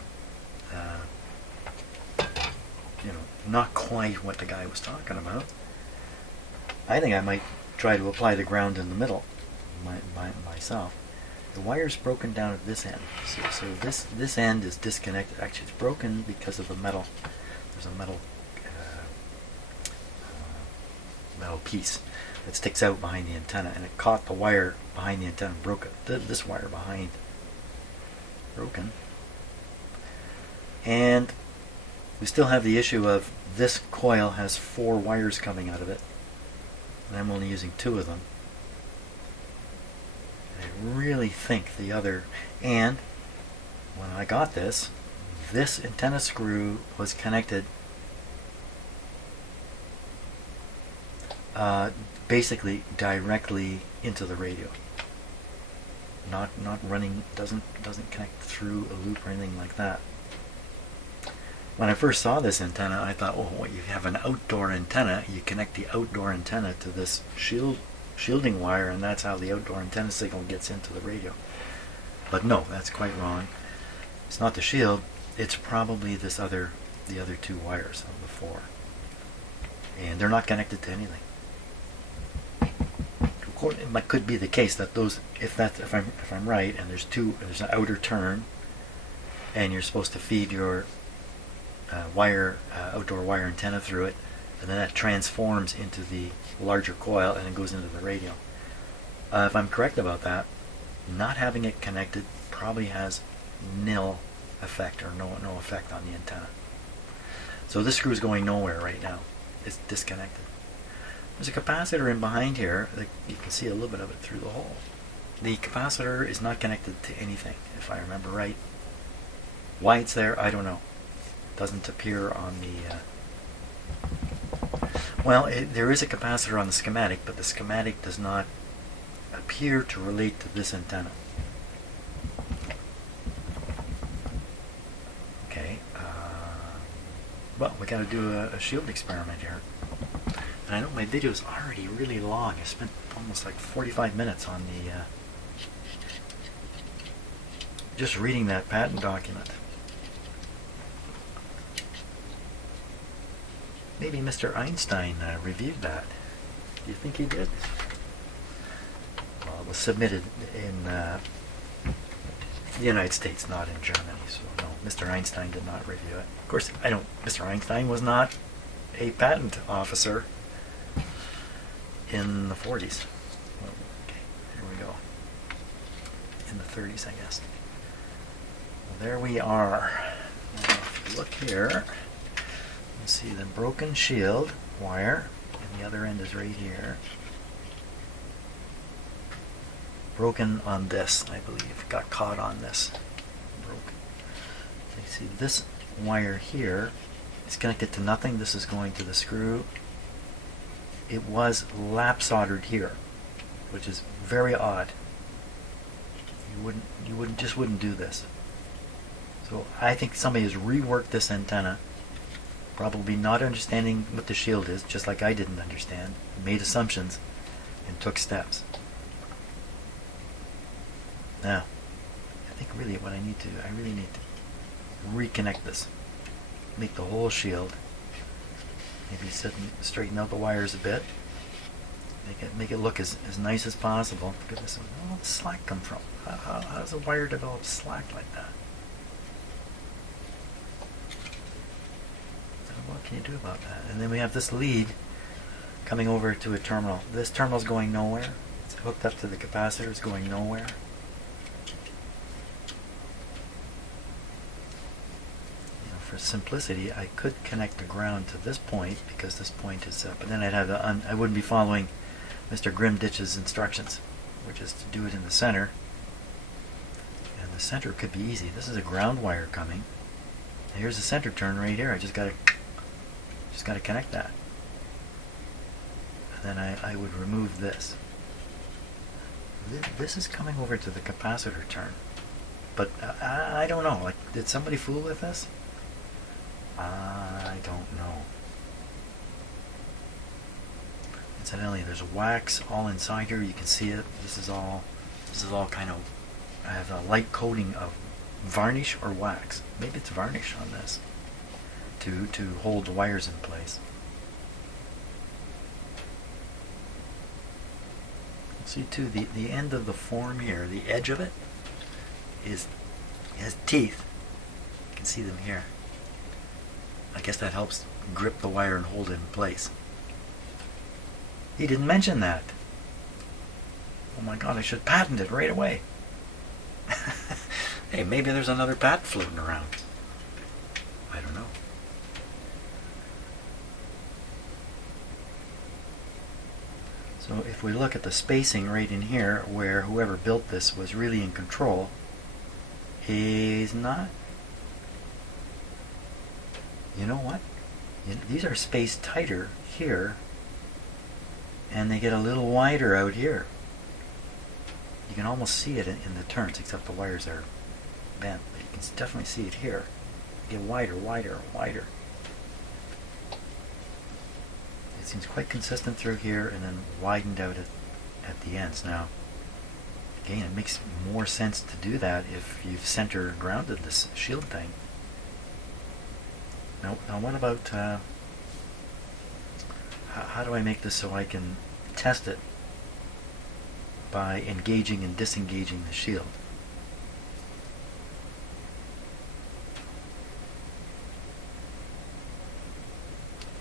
You know, not quite what the guy was talking about. I think I might try to apply the ground in the middle myself. The wire's broken down at this end. So this end is disconnected. Actually, it's broken because of the metal. There's a metal piece that sticks out behind the antenna, and it caught the wire behind the antenna and broke it. This wire behind broken. And we still have the issue of this coil has 4 wires coming out of it, and I'm only using 2 of them. I really think the other, and when I got this antenna screw was connected basically directly into the radio. Not running, doesn't connect through a loop or anything like that. When I first saw this antenna, I thought, oh, you have an outdoor antenna, you connect the outdoor antenna to this shielding wire, and that's how the outdoor antenna signal gets into the radio. But no, that's quite wrong. It's not the shield, it's probably the other 2 wires of the 4. And they're not connected to anything. It could be the case that those, if I'm right, and there's an outer turn, and you're supposed to feed your outdoor wire antenna through it, and then that transforms into the larger coil and it goes into the radio. If I'm correct about that, not having it connected probably has nil effect or no effect on the antenna. So this screw is going nowhere right now. It's disconnected. There's a capacitor in behind here. You can see a little bit of it through the hole. The capacitor is not connected to anything, if I remember right. Why it's there, I don't know. It doesn't appear on the... there is a capacitor on the schematic, but the schematic does not appear to relate to this antenna. Okay. Well, we got to do a shield experiment here. And I know my video is already really long. I spent almost like 45 minutes on the just reading that patent document. Maybe Mr. Einstein reviewed that. Do you think he did? Well, it was submitted in the United States, not in Germany. So no, Mr. Einstein did not review it. Of course, Mr. Einstein was not a patent officer in the 40s. Okay, here we go. In the 30s, I guess. Well, there we are. Now, if you look here, you see the broken shield wire, and the other end is right here. Broken on this, I believe. Got caught on this. Broken. You see this wire here is connected to nothing. This is going to the screw. It was lap soldered here, which is very odd. You wouldn't do this. So I think somebody has reworked this antenna probably not understanding what the shield is, just like I didn't understand, made assumptions, and took steps. Now, I think really what I really need to reconnect this. Make the whole shield. Maybe straighten out the wires a bit. Make it look as nice as possible. Goodness, where did all the slack come from? How does a wire develop slack like that? So what can you do about that? And then we have this lead coming over to a terminal. This terminal's going nowhere. It's hooked up to the capacitor. It's going nowhere. For simplicity, I could connect the ground to this point because this point is up, but then I'd have I wouldn't be following Mr. Grimditch's instructions, which is to do it in the center. And the center could be easy. This is a ground wire coming. And here's the center turn right here. I just gotta connect that, and then I would remove this. This is coming over to the capacitor turn, but I don't know. Like, did somebody fool with this? I don't know. Incidentally, there's wax all inside here. You can see it. This is all kind of, I have a light coating of varnish or wax. Maybe it's varnish on this to hold the wires in place. See too, the end of the form here, the edge of it has teeth. You can see them here. I guess that helps grip the wire and hold it in place. He didn't mention that. Oh my God, I should patent it right away. Hey, maybe there's another patent floating around. I don't know. So if we look at the spacing right in here, where whoever built this was really in control, he's not. You know what? These are spaced tighter here, and they get a little wider out here. You can almost see it in the turns, except the wires are bent. But you can definitely see it here. Get wider, wider, wider. It seems quite consistent through here, and then widened out at the ends. Now, again, it makes more sense to do that if you've center grounded this shield thing. Now what about, how do I make this so I can test it by engaging and disengaging the shield?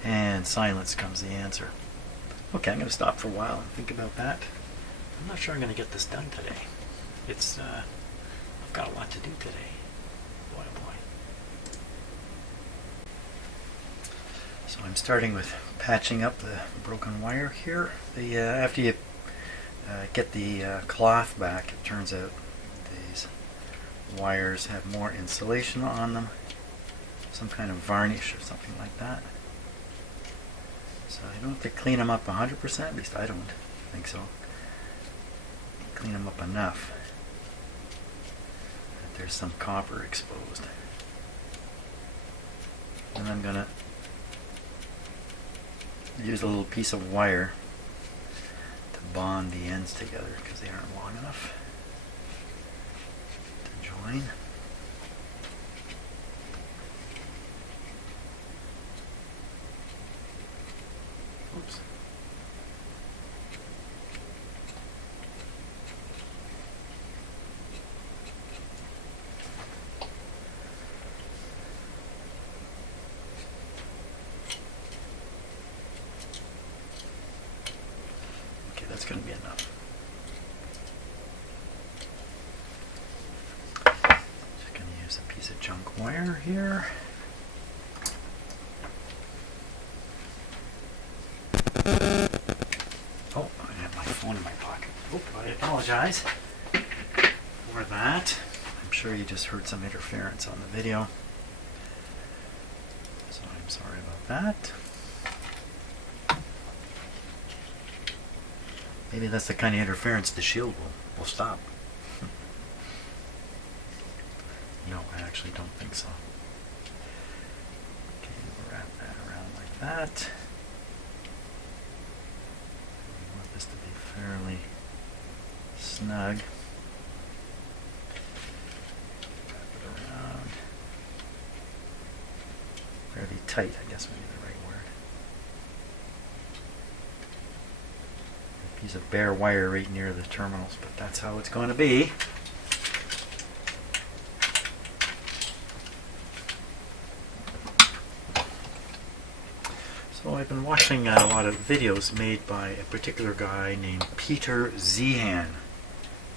And silence comes the answer. Okay, I'm going to stop for a while and think about that. I'm not sure I'm going to get this done today. I've got a lot to do today. Boy, oh boy. So I'm starting with patching up the broken wire here. After you get the cloth back, it turns out these wires have more insulation on them, some kind of varnish or something like that. So you don't have to clean them up 100%, at least I don't think so. Clean them up enough that there's some copper exposed. And I'm going to use a little piece of wire to bond the ends together because they aren't long enough to join. Oops. Okay, that's going to be enough. Just going to use a piece of junk wire here. Oh, I have my phone in my pocket. Oh, I apologize for that. I'm sure you just heard some interference on the video, so I'm sorry about that. Maybe that's the kind of interference the shield will stop. No, I actually don't think so. Okay, we'll wrap that. that. I want this to be fairly snug. Wrap it around. Fairly tight, I guess would be the right word. A piece of bare wire right near the terminals, but that's how it's going to be. So I've been watching a lot of videos made by a particular guy named Peter Zihan.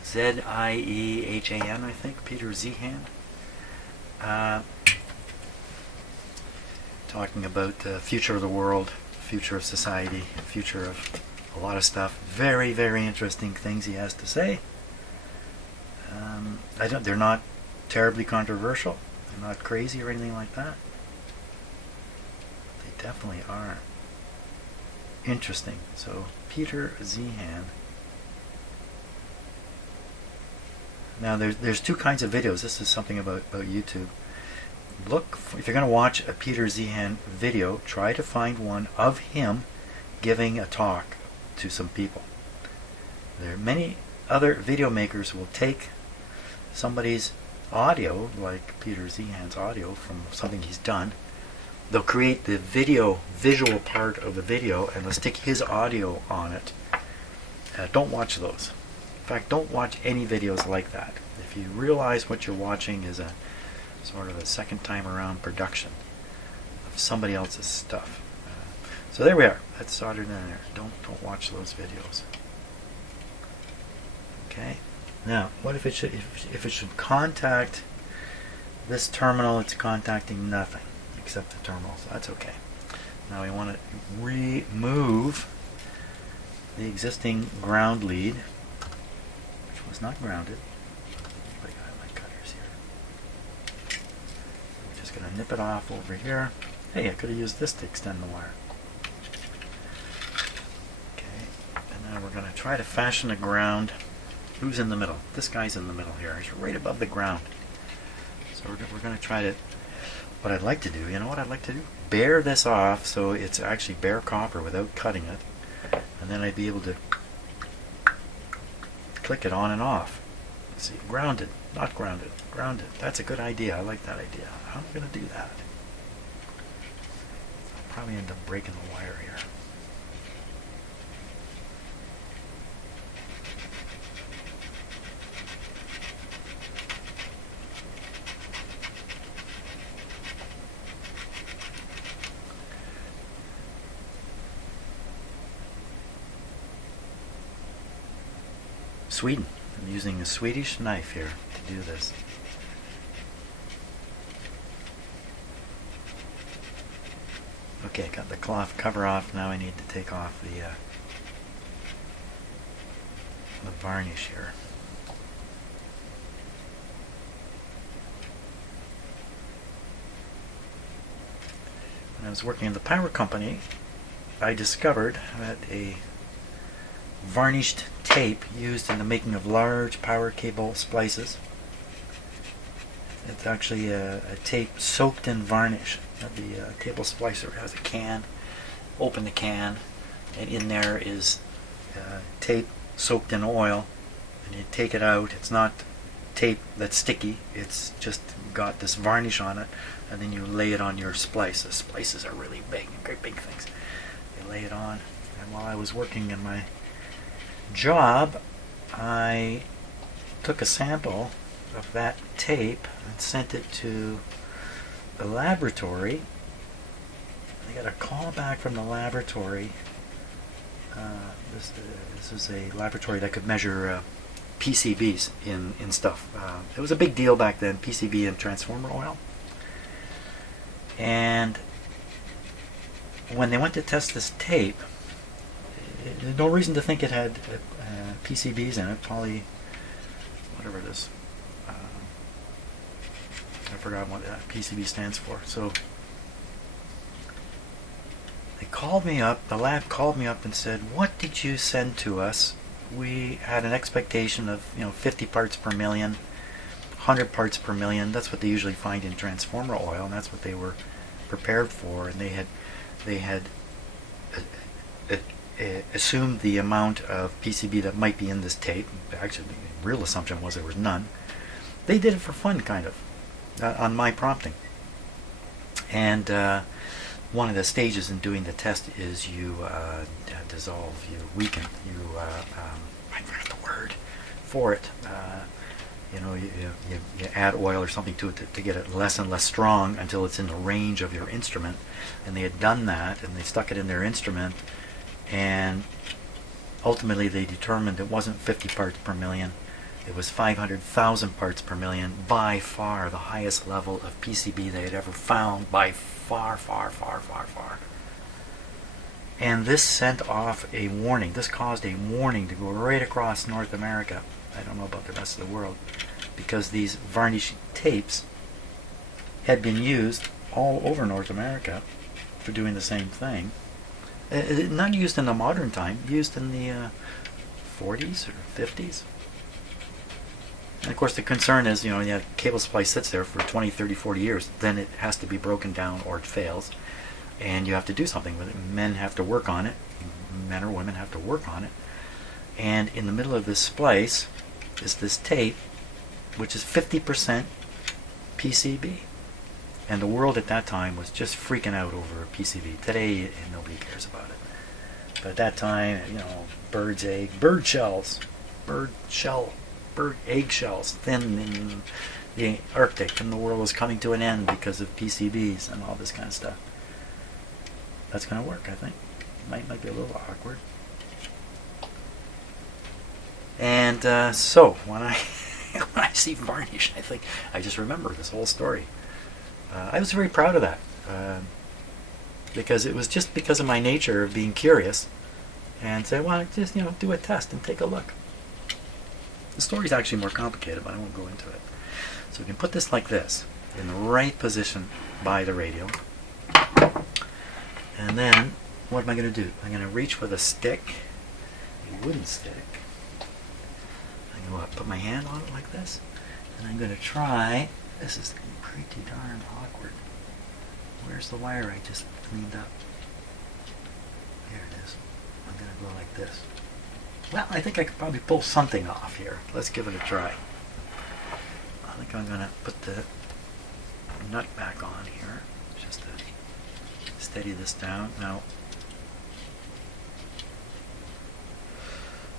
Z-I-E-H-A-N, I think. Peter Zihan. Talking about the future of the world, future of society, future of a lot of stuff. Very, very interesting things he has to say. They're not terribly controversial. They're not crazy or anything like that. They definitely are interesting. So Peter Zihan. Now there's two kinds of videos. This is something about YouTube. Look, if you're going to watch a Peter Zihan video, try to find one of him giving a talk to some people. There are many other video makers who will take somebody's audio, like Peter Zihan's audio from something he's done. They'll create the visual part of the video, and they'll stick his audio on it. Don't watch those. In fact, don't watch any videos like that. If you realize what you're watching is a sort of a second time around production of somebody else's stuff. So there we are. That's soldered in there. Don't watch those videos. Okay. Now, what if it should contact this terminal? It's contacting nothing except the terminal. So that's okay. Now we want to remove the existing ground lead, which was not grounded. I got my cutters here. I'm just going to nip it off over here. Hey, I could have used this to extend the wire. Okay, and now we're going to try to fashion a ground. Who's in the middle? This guy's in the middle here. He's right above the ground. So we're going to try to, what I'd like to do, you know what I'd like to do? Bare this off so it's actually bare copper without cutting it. And then I'd be able to click it on and off. Let's see, grounded, not grounded, grounded. That's a good idea. I like that idea. How am I going to do that? I'll probably end up breaking the wire here. Sweden. I'm using a Swedish knife here to do this. Okay, got the cloth cover off. Now I need to take off the varnish here. When I was working in the power company, I discovered that a varnished tape used in the making of large power cable splices. It's actually a tape soaked in varnish. The cable splicer has a can. Open the can, and in there is tape soaked in oil. And you take it out. It's not tape that's sticky. It's just got this varnish on it, and then you lay it on your splice. The splices are really big, great big things. You lay it on, and while I was working in my job, I took a sample of that tape and sent it to the laboratory. I got a call back from the laboratory. This is a laboratory that could measure PCBs in stuff. It was a big deal back then, PCB and transformer oil. And when they went to test this tape, there's no reason to think it had PCBs in it, whatever it is. I forgot what PCB stands for. So they called me up, the lab called me up and said, "What did you send to us? We had an expectation of 50 parts per million, 100 parts per million. That's what they usually find in transformer oil, and that's what they were prepared for, and they had assumed the amount of PCB that might be in this tape. Actually, the real assumption was there was none. They did it for fun, kind of, on my prompting. And one of the stages in doing the test is you dissolve, you weaken, I forgot the word for it. You add oil or something to it to get it less and less strong until it's in the range of your instrument. And they had done that, and they stuck it in their instrument, and ultimately they determined it wasn't 50 parts per million. It was 500,000 parts per million, by far the highest level of PCB they had ever found, by far, far, far, far, far. And this sent off a warning. This caused a warning to go right across North America. I don't know about the rest of the world, because these varnish tapes had been used all over North America for doing the same thing. Not used in the modern time, used in the 40s or 50s. And of course the concern is, cable supply sits there for 20, 30, 40 years, then it has to be broken down or it fails. And you have to do something with it. Men have to work on it. Men or women have to work on it. And in the middle of this splice is this tape, which is 50% PCB. And the world at that time was just freaking out over PCB. Today, nobody cares about it. But at that time, bird eggshells, thin in the Arctic, and the world was coming to an end because of PCBs and all this kind of stuff. That's going to work, I think. Might be a little awkward. And so when I when I see varnish, I just remember this whole story. I was very proud of that, because it was just because of my nature of being curious, and say, well, just do a test and take a look. The story's actually more complicated, but I won't go into it. So we can put this like this, in the right position by the radio, and then what am I going to do? I'm going to reach with a stick, a wooden stick. I'm going to put my hand on it like this, and I'm going to try. This is pretty darn awkward. Where's the wire I just cleaned up? There it is. I'm going to go like this. Well, I think I could probably pull something off here. Let's give it a try. I think I'm going to put the nut back on here, just to steady this down. Now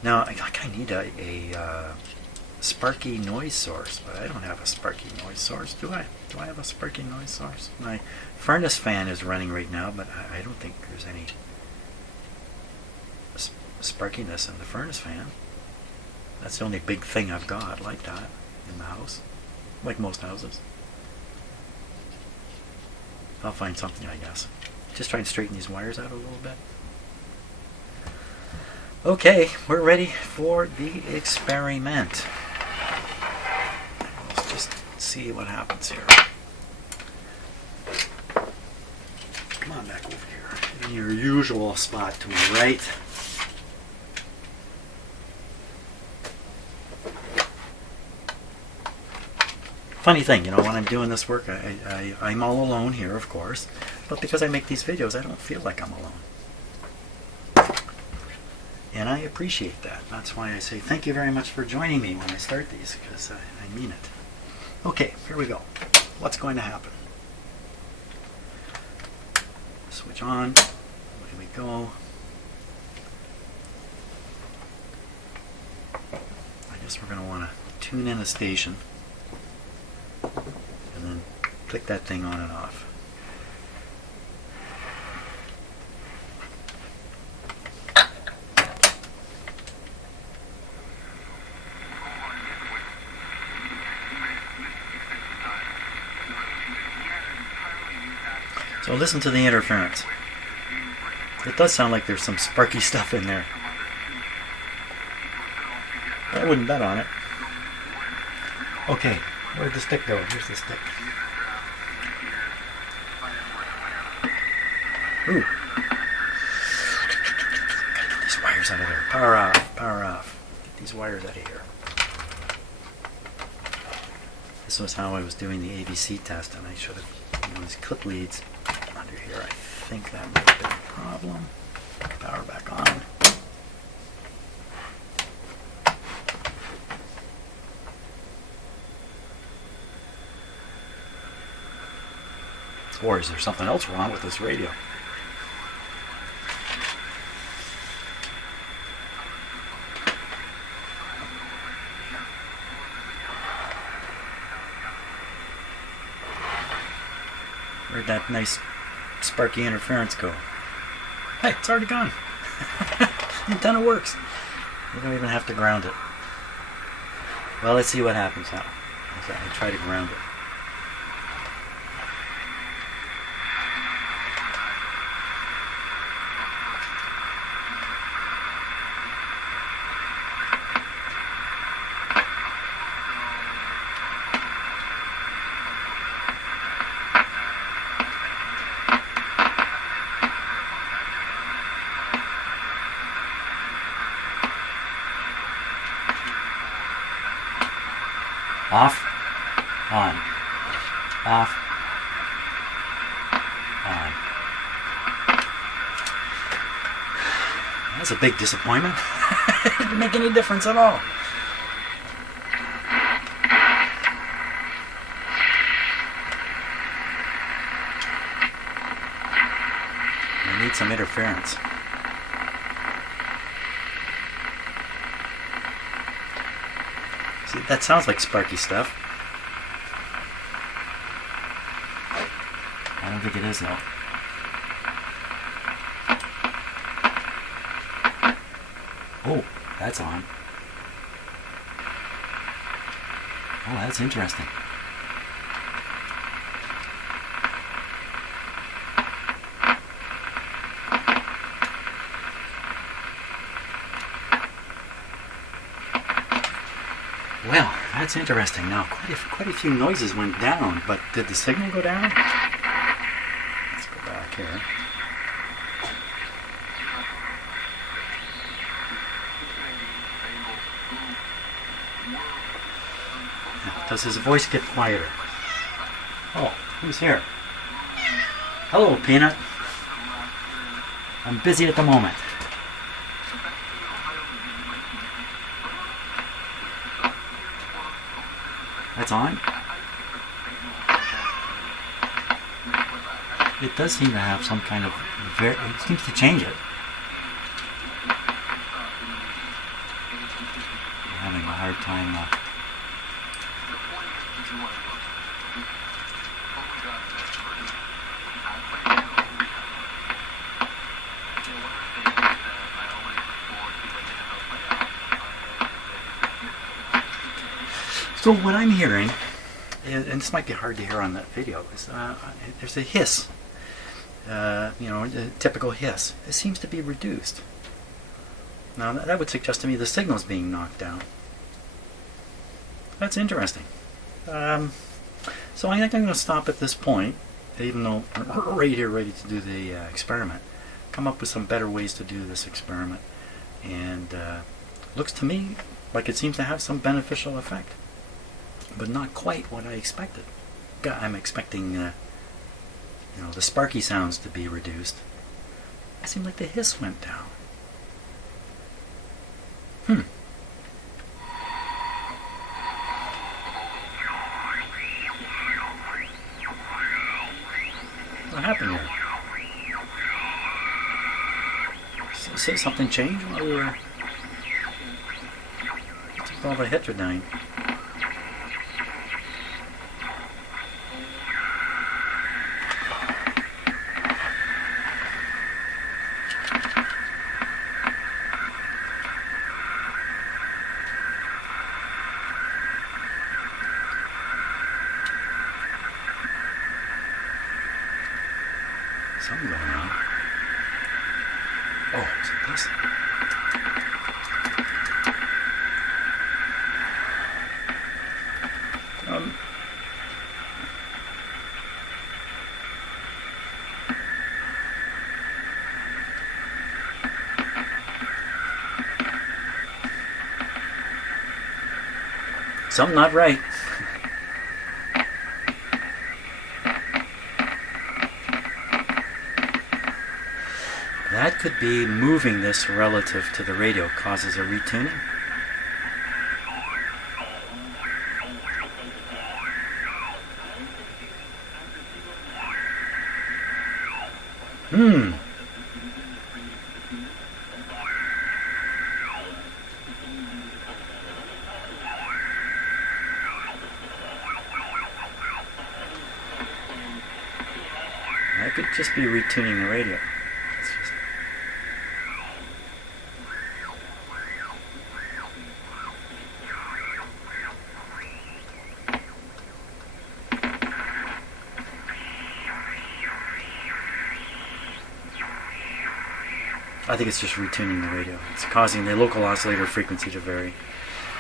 I need a sparky noise source, but I don't have a sparky noise source, do I? Do I have a sparky noise source? My furnace fan is running right now, but I don't think there's any sparkiness in the furnace fan. That's the only big thing I've got like that in the house, like most houses. I'll find something, I guess. Just try and straighten these wires out a little bit. Okay, we're ready for the experiment. Let's just see what happens here. Come on back over here. In your usual spot to my right. Funny thing, when I'm doing this work, I'm all alone here, of course. But because I make these videos, I don't feel like I'm alone. And I appreciate that. That's why I say thank you very much for joining me when I start these, because I mean it. Okay, here we go. What's going to happen? Switch on. Here we go. I guess we're going to want to tune in a station. And then click that thing on and off. So listen to the interference. It does sound like there's some sparky stuff in there. I wouldn't bet on it. Okay, where'd the stick go? Here's the stick. Ooh. Gotta get these wires out of there. Power off, power off. Get these wires out of here. This was how I was doing the ABC test, and I should have used clip leads. under here. I think that might have been a problem. Power back on. Or is there something else wrong with this radio? Where'd that nice sparky interference go? Hey, it's already gone. The antenna works. You don't even have to ground it. Well, let's see what happens now. I try to ground it. Off, on, off, on. That's a big disappointment. It didn't make any difference at all. I need some interference. See, that sounds like sparky stuff. I don't think it is though. Oh, that's on. Oh, that's interesting. Well, that's interesting. Now, quite a few noises went down, but did the signal go down? Let's go back here. Now, does his voice get quieter? Oh, who's here? Hello, Peanut. I'm busy at the moment. That's on. It does seem to have some kind of it seems to change it. I'm having a hard time. So what I'm hearing, and this might be hard to hear on that video, is there's a hiss. A typical hiss. It seems to be reduced. Now that would suggest to me the signal's being knocked down. That's interesting. So I think I'm going to stop at this point, even though we're right here ready to do the experiment. Come up with some better ways to do this experiment. And looks to me like it seems to have some beneficial effect. But not quite what I expected. I'm expecting, the sparky sounds to be reduced. It seemed like the hiss went down. What happened here? Say something changed while we were... all the hits are dying. Something going on. Oh, is it this? Something not right. That could be moving this relative to the radio causes a retuning. That could just be retuning the radio. I think it's just retuning the radio. It's causing the local oscillator frequency to vary.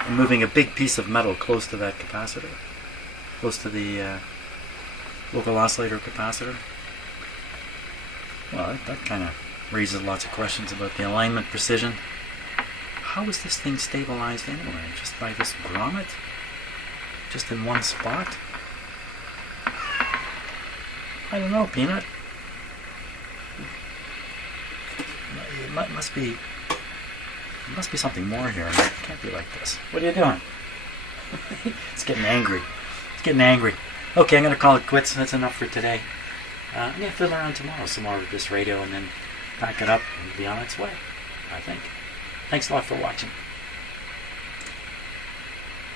I'm moving a big piece of metal close to that capacitor, close to the local oscillator capacitor. Well, that kind of raises lots of questions about the alignment precision. How is this thing stabilized anyway? Just by this grommet? Just in one spot? I don't know, Peanut. It must be something more here. It can't be like this. What are you doing? It's getting angry. It's getting angry. Okay, I'm going to call it quits. That's enough for today. I'm going to fiddle around tomorrow some more with this radio and then pack it up and be on its way, I think. Thanks a lot for watching.